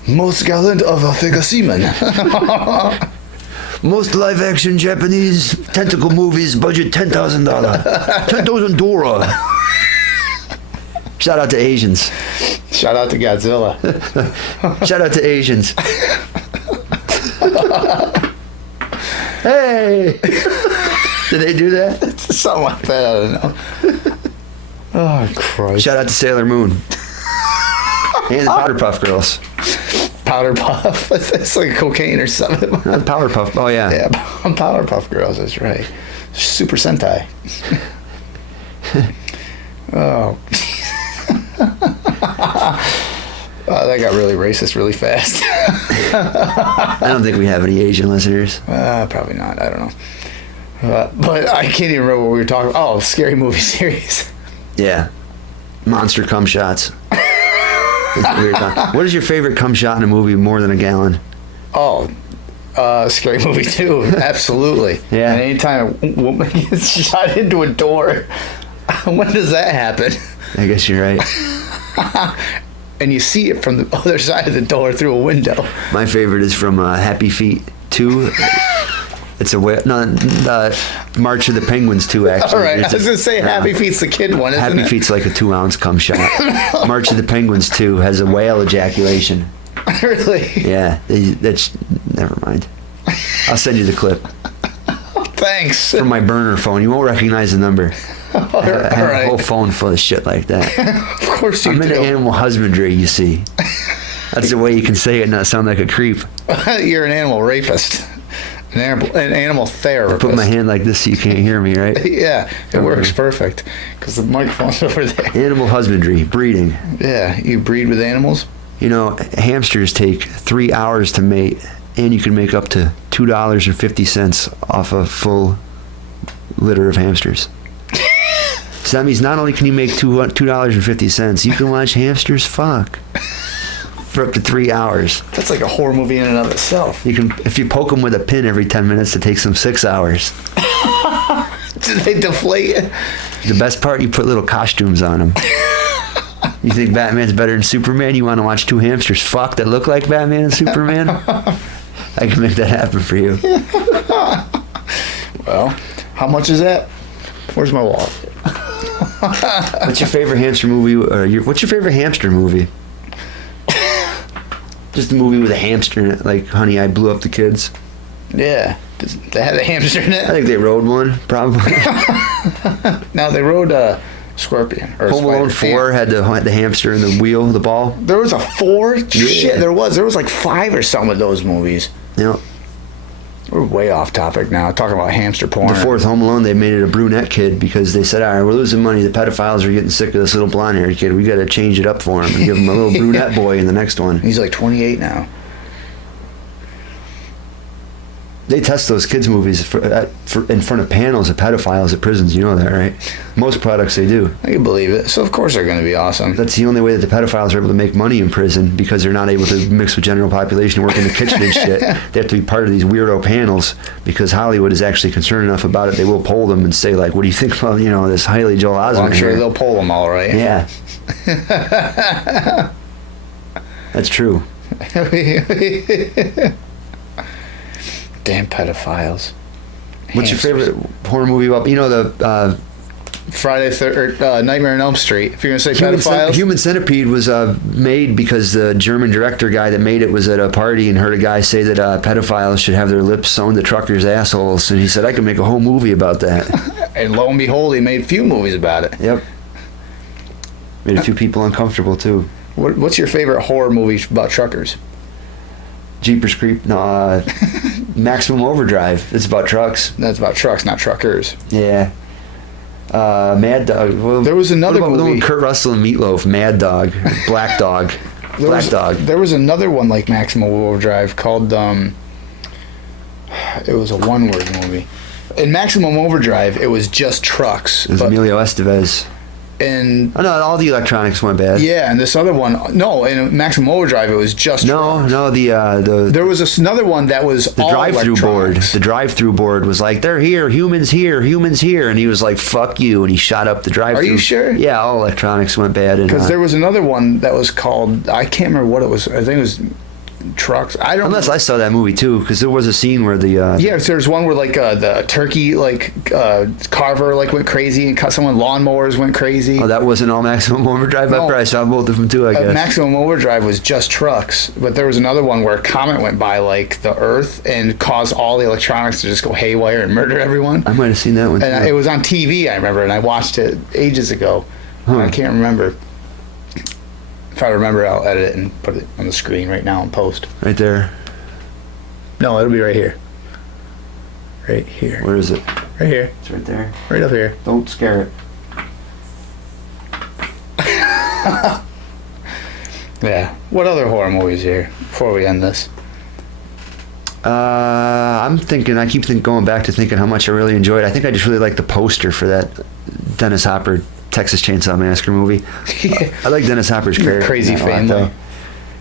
Most gallant of a figure seaman. Most live action Japanese tentacle movies budget $10,000. $10,000. Shout out to Asians. Shout out to Godzilla. Shout out to Asians. Hey! Did they do that? Something like that, I don't know. Oh, Christ. Shout out to Sailor Moon. And the Powder Puff Girls. Powder Puff? It's like cocaine or something. Powder Puff, oh yeah. Yeah, Powder Puff Girls, that's right. Super Sentai. Oh. That got really racist really fast. I don't think we have any Asian listeners. Probably not. I don't know. But I can't even remember what we were talking about. Oh, Scary Movie series. Yeah. Monster cum shots. What is your favorite cum shot in a movie more than a gallon? Oh, Scary Movie 2. Absolutely. Yeah. And anytime a woman gets shot into a door, when does that happen? I guess you're right. And you see it from the other side of the door through a window. My favorite is from Happy Feet 2. It's a March of the Penguins too. Actually, All right, It's I was gonna say Happy Feet's the kid one, isn't Happy it? Feet's like a 2-ounce cum shot. March of the Penguins too has a whale ejaculation. Really? Yeah, that's never mind. I'll send you the clip Thanks. from my burner phone. You won't recognize the number. I have a whole phone full of shit like that. Of course you I'm do. into animal husbandry, you see. That's the way you can say it and not sound like a creep. You're an animal rapist. An animal therapist. Put my hand like this so you can't hear me, right? Yeah, it works perfect because the microphone's over there. Animal husbandry, breeding. Yeah, you breed with animals? You know, hamsters take 3 hours to mate, and you can make up to $2.50 off a full litter of hamsters. So that means not only can you make $2.50, you can watch hamsters fuck for up to 3 hours. That's like a horror movie in and of itself. You can, if you poke them with a pin every 10 minutes, it takes them 6 hours. Do they deflate? The best part, you put little costumes on them. You think Batman's better than Superman? You want to watch two hamsters fuck that look like Batman and Superman? I can make that happen for you. Well, how much is that? Where's my wallet? What's your favorite hamster movie? What's your favorite hamster movie? Just a movie with a hamster in it, like Honey, I Blew Up the Kids. Yeah. They had a hamster in I it? think they rode one, probably. No, they rode a scorpion. Or Home Alone 4 had the hamster and the wheel, the ball. There was a 4? Yeah. Shit, there was. There was like 5 or something of those movies. You know, We're way off topic now, talking about hamster porn. the 4th Home Alone, they made it a brunette kid because they said, all right, we're losing money. The pedophiles are getting sick of this little blonde-haired kid. We got to change it up for him and give him a little brunette boy in the next one. He's like 28 now. They test those kids' movies in front of panels of pedophiles at prisons. You know that, right? Most products they do. I can believe it. So of course they're going to be awesome. That's the only way that the pedophiles are able to make money in prison because they're not able to mix with general population and work in the kitchen and shit. They have to be part of these weirdo panels because Hollywood is actually concerned enough about it. They will poll them and say, like, what do you think about, this Haley Joel Osment? Well, I'm sure here? they'll pull them all right. Yeah. That's true. Damn pedophiles. What's your Hamsters. favorite horror movie about, the Nightmare on Elm Street. If you're going to say pedophiles. Human Centipede was made because the German director guy that made it was at a party and heard a guy say that pedophiles should have their lips sewn to truckers' assholes. And he said, I could make a whole movie about that. And lo and behold, he made a few movies about it. Yep. Made a few people uncomfortable, too. What's your favorite horror movie about truckers? Jeepers Creep, no, Maximum Overdrive. It's about trucks. That's about trucks, not truckers. Yeah. Mad Dog. Well, There was another what about the one movie- with Kurt Russell and Meatloaf, Mad Dog, Black Dog. Black Dog. There was another one like Maximum Overdrive called, it was a one-word movie. In Maximum Overdrive, it was just trucks. It was Emilio Estevez. And Oh, no, all the electronics went bad. yeah, and this other one, no, in Maximum Overdrive, it was just trucks. No, the There was another one that was the all drive-through board. electronics. The drive-through board was like, they're here, humans here, and he was like, fuck you, and he shot up the drive-through. Are you sure? Yeah, all electronics went bad. Because there was another one that was called, I can't remember what it was. I think it was trucks. I don't unless know. I saw that movie too, because there was a scene where the Yeah, so there's one where like the turkey carver went crazy and cut someone. Lawnmowers went crazy. oh, that wasn't all Maximum Overdrive. I No. probably saw both of them too. I guess. Maximum Overdrive was just trucks, but there was another one where a comet went by like the Earth and caused all the electronics to just go haywire and murder everyone. I might have seen that one. And too. it was on TV, I remember, and I watched it ages ago. I can't remember. If I remember, I'll edit it and put it on the screen right now and post. Right there. No, it'll be right here. Right here. Where is it? Right here. It's right there. Right up here. Don't scare it. Yeah. What other horror movies here before we end this? I'm thinking. I keep going back to thinking how much I really enjoyed. I think I just really like the poster for that Dennis Hopper Texas Chainsaw Massacre movie. I like Dennis Hopper's character. Crazy in that a lot, family. though.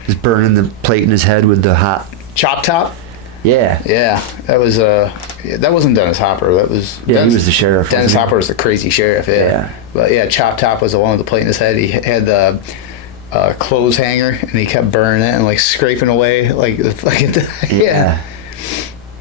Just burning the plate in his head with the hot. Chop Top? Yeah. Yeah. That was that wasn't Dennis Hopper. That was Yeah, he was the sheriff. Dennis wasn't he? Hopper was the crazy sheriff, yeah. Yeah. But yeah, Chop Top was the one with the plate in his head. He had the clothes hanger and he kept burning it and like scraping away like the fucking Yeah.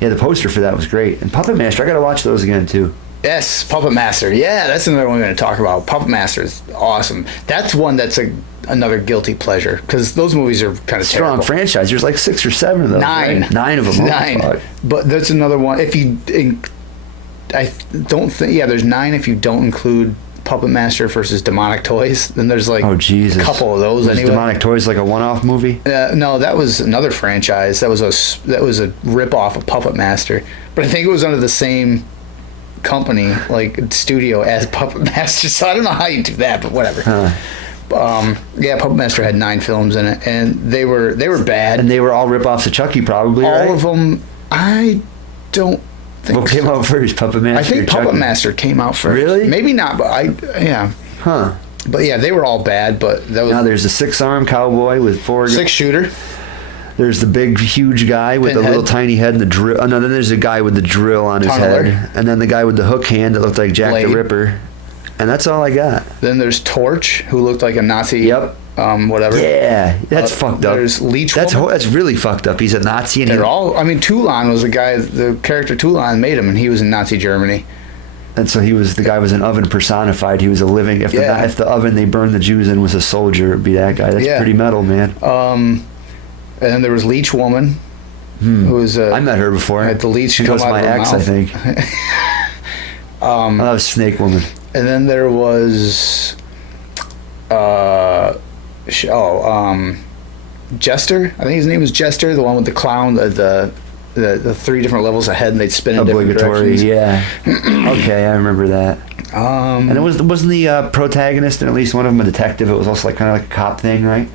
Yeah, the poster for that was great. And Puppet Master, I gotta watch those again too. Yes, Puppet Master. Yeah, that's another one we're going to talk about. Puppet Master is awesome. That's one that's another guilty pleasure because those movies are kind of Strong terrible. franchise. There's like 6 or 7 of those. 9. Right? 9 of them. Nine. Oh, fuck. But that's another one. If you, I don't think. Yeah, there's 9 if you don't include Puppet Master versus Demonic Toys. Then there's like Oh Jesus! a couple of those. Was Anyway. Demonic Toys like a one-off movie? No, that was another franchise. That was a rip-off of Puppet Master. But I think it was under the same company, like studio, as Puppet Master. So I don't know how you do that, but whatever. Yeah, Puppet Master had 9 films in it, and they were bad. And they were all rip-offs of Chucky, probably. All right? of them. I don't think. What came out first, Puppet Master? I think or Puppet Chucky? Master came out first. Really? Maybe not, but yeah. Huh. But yeah, they were all bad. But that was Now there's a 6-arm cowboy with 4. 6-shooter. There's the big, huge guy with the Pinhead. little tiny head and the drill. Oh, no, then there's a guy with the drill on his Tunneler. head, and then the guy with the hook hand that looked like Jack Blade. the Ripper. And that's all I got. Then there's Torch, who looked like a Nazi. Yep. Whatever. Yeah, that's fucked up. There's Leech That's Woman. that's really fucked up. He's a Nazi, and They're all. I mean, Toulon was the character Toulon made him, and he was in Nazi Germany. and so the guy was an oven personified. He was a living. If the oven they burned the Jews in was a soldier, it'd be that guy. That's pretty metal, man. And then there was Leech Woman, who was. I met her before. Had the leech She come was out my of her ex, mouth. I think. That was Snake Woman. And then there was, Jester. I think his name was Jester, the one with the clown, the 3 different levels ahead, and they'd spin in different Obligatory, directions. yeah. Okay, I remember that. And it wasn't the protagonist and at least one of them a detective? It was also like kind of like a cop thing, right?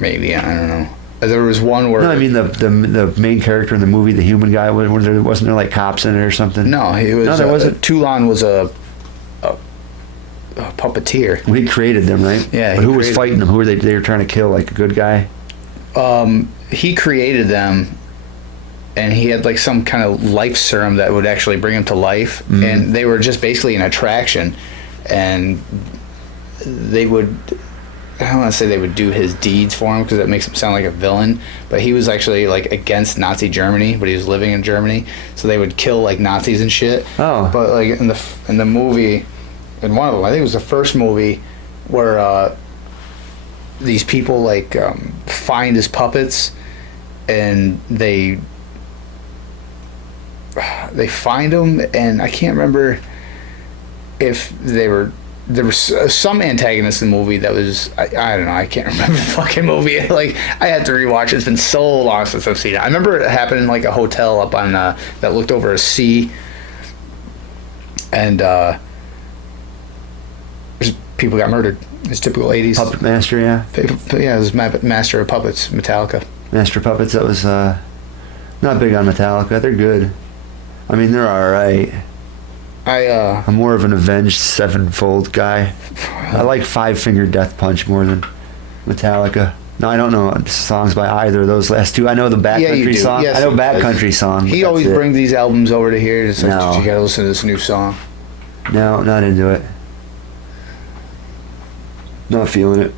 Maybe, I don't know. There was one where. No, I mean the main character in the movie, the human guy. Wasn't there like cops in it or something? No, he was. No, there wasn't. Toulon was a puppeteer. Well, he created them, right? Yeah, But he who was created fighting them? Who were they? They were trying to kill, like a good guy. He created them, and he had like some kind of life serum that would actually bring him to life, and they were just basically an attraction, and they would. I don't want to say they would do his deeds for him because that makes him sound like a villain, but he was actually like against Nazi Germany, but he was living in Germany, so they would kill like Nazis and shit. Oh. But like in the movie, in one of them, I think it was the first movie where these people like find his puppets, and they find them, and I can't remember if there was some antagonist in the movie that was I don't know, I can't remember the fucking movie. Like I had to rewatch it. It's been so long since I've seen it. I remember it happened in like a hotel up on that looked over a sea, and people got murdered. It's typical 80s. Puppet Master, yeah. Yeah, it was Master of Puppets, Metallica. Master of Puppets. That was not big on Metallica. They're good. I mean, they're all right. I'm more of an Avenged Sevenfold guy. I like Five Finger Death Punch more than Metallica. No, I don't know songs by either of those last two. I know the Backcountry song. Yes, I know he does. Backcountry song. He but always that's it. brings these albums over to here. It's like, No. you gotta listen to this new song. No, not into it. Not feeling it.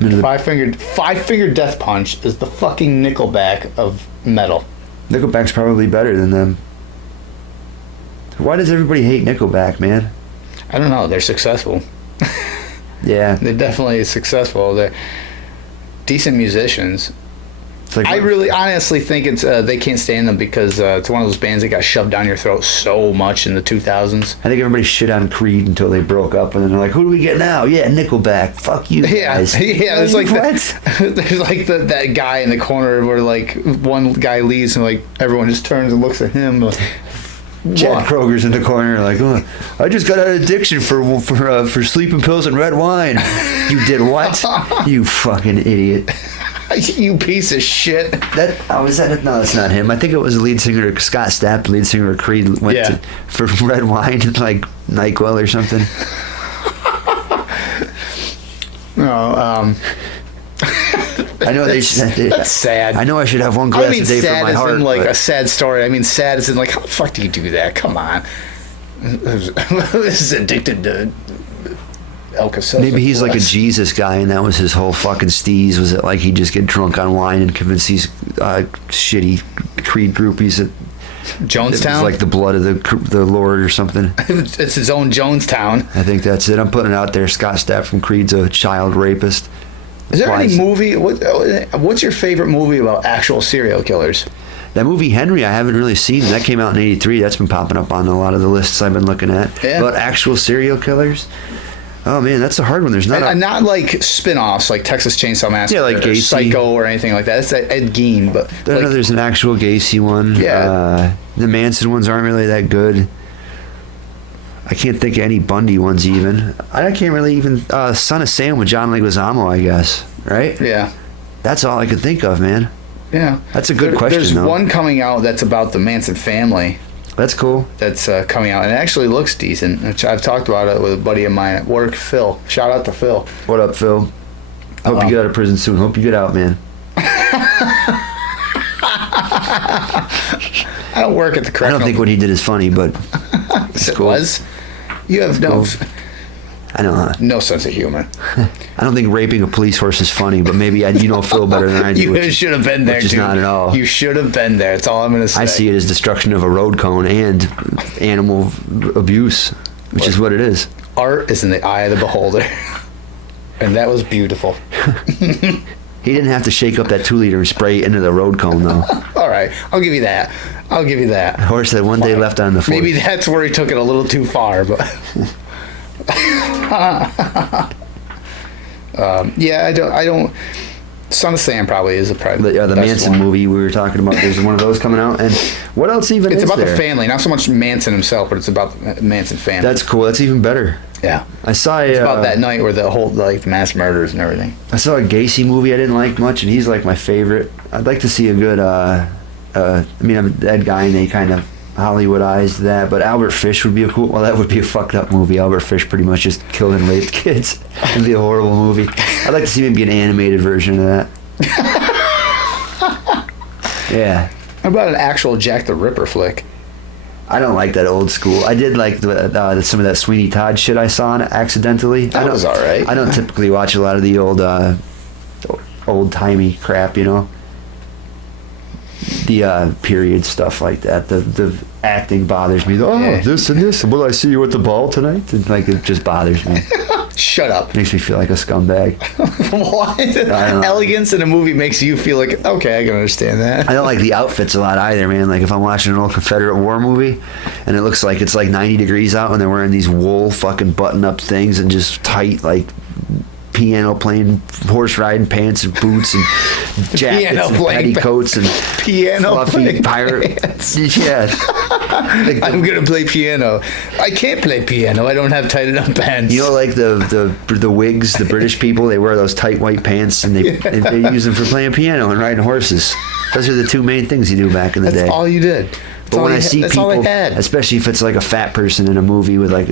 Into the- Five Finger Death Punch is the fucking Nickelback of metal. Nickelback's probably better than them. Why does everybody hate Nickelback, man? I don't know. They're successful. Yeah. They're definitely successful. They're decent musicians. It's like, I really honestly think it's they can't stand them because it's one of those bands that got shoved down your throat so much in the 2000s. I think everybody shit on Creed until they broke up, and then they're like, "Who do we get now?" Yeah, Nickelback. Fuck you Yeah, guys. yeah. There's like what? there's like that guy in the corner where like one guy leaves and like everyone just turns and looks at him. Like, Chad what? Kroger's in the corner, like, "Oh, I just got out of addiction for sleeping pills and red wine." You did what? You fucking idiot. You piece of shit. That was that. No, that's not him. I think it was the lead singer Scott Stapp, lead singer of Creed, went for red wine and like NyQuil or something. No, I know that's sad. I know I should have one I glass don't mean a day for sad my as heart. in like but a sad story. I mean sad as in like, how the fuck do you do that? Come on. This is addicted to Alka-Seltzer. maybe he's like a Plus. Jesus guy, and that was his whole fucking steez. Was it like he'd just get drunk on wine and convince these shitty Creed groupies that Jonestown? It's like the blood of the Lord or something. It's his own Jonestown. I think that's it. I'm putting it out there. Scott Stapp from Creed's a child rapist. Is there any movie? What's your favorite movie about actual serial killers? That movie Henry, I haven't really seen. That came out in '83. That's been popping up on a lot of the lists I've been looking at. Yeah. But actual serial killers? Oh man, that's a hard one. There's not like spin-offs like Texas Chainsaw Massacre, like or Gacy. Psycho or anything like that. It's Ed Gein, but I know there's an actual Gacy one. Yeah. The Manson ones aren't really that good. I can't think of any Bundy ones even. I can't really even Son of Sam with John Leguizamo, I guess. Right? Yeah. That's all I could think of, man. Yeah. That's a good question. There's though. one coming out that's about the Manson family. That's cool. That's coming out, and it actually looks decent. Which I've talked about it with a buddy of mine at work, Phil. Shout out to Phil. What up, Phil? Hope you get out of prison soon. Hope you get out, man. I don't work at the correctional. I don't think what he did is funny, but it's it cool. was. You have Cool. I know. no sense of humor. I don't think raping a police horse is funny, but maybe you know Phil better than I do. You should have been there, which is dude. not at all. You should have been there. That's all I'm going to say. I see it as destruction of a road cone and animal abuse, which is what it is. Art is in the eye of the beholder. And that was beautiful. He didn't have to shake up that 2-liter and spray it into the road cone, though. All right. I'll give you that. Horse had one day left on the floor. Maybe that's where he took it a little too far, but... yeah, I don't... Son of Sam probably is the the Manson one. movie we were talking about. There's one of those coming out. And what else even It's is about there? the family, not so much Manson himself, but it's about the Manson family. That's cool. That's even better. Yeah. I saw It's about that night where the whole, like, the mass murders and everything. I saw a Gacy movie I didn't like much, and he's like my favorite. I'd like to see a good, I mean, I'm a dead guy, and they kind of Hollywoodized that, but Albert Fish would be that would be a fucked up movie. Albert Fish pretty much just killed and raped kids. It'd be a horrible movie. I'd like to see maybe an animated version of that. Yeah. How about an actual Jack the Ripper flick? I don't like that old school. I did like some of that Sweeney Todd shit I saw on it accidentally. That was all right. I don't typically watch a lot of the old-timey crap, you know? The period stuff like that. The acting bothers me. This and this. Will I see you at the ball tonight? And, like, it just bothers me. Shut up. Makes me feel like a scumbag. What? Elegance in a movie makes you feel like, okay, I can understand that. I don't like the outfits a lot either, man. Like if I'm watching an old Confederate War movie and it looks like it's like 90 degrees out and they're wearing these wool fucking button-up things and just tight, like, piano playing, horse riding pants and boots and jackets and petticoats and fluffy pirate pants. Yeah. I'm gonna play piano. I can't play piano. I don't have tight enough pants. You know, like the Whigs, the British people, they wear those tight white pants and they use them for playing piano and riding horses. Those are the two main things you do back in the day. That's all you did. But when I see people, especially if it's like a fat person in a movie with like,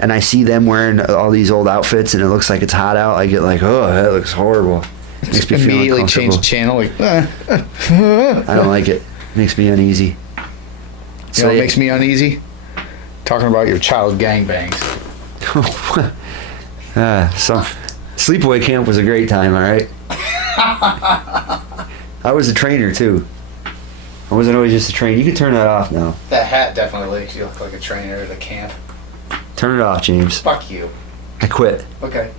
and I see them wearing all these old outfits and it looks like it's hot out, I get like, oh, that looks horrible. Makes me immediately change the channel. Like, I don't like it. Makes me uneasy. You know what makes me uneasy? Talking about your child gangbangs. Some sleepaway camp was a great time, all right? I was a trainer too. I wasn't always just a trainer. You can turn that off now. That hat definitely makes you look like a trainer at a camp. Turn it off, James. Fuck you. I quit. Okay.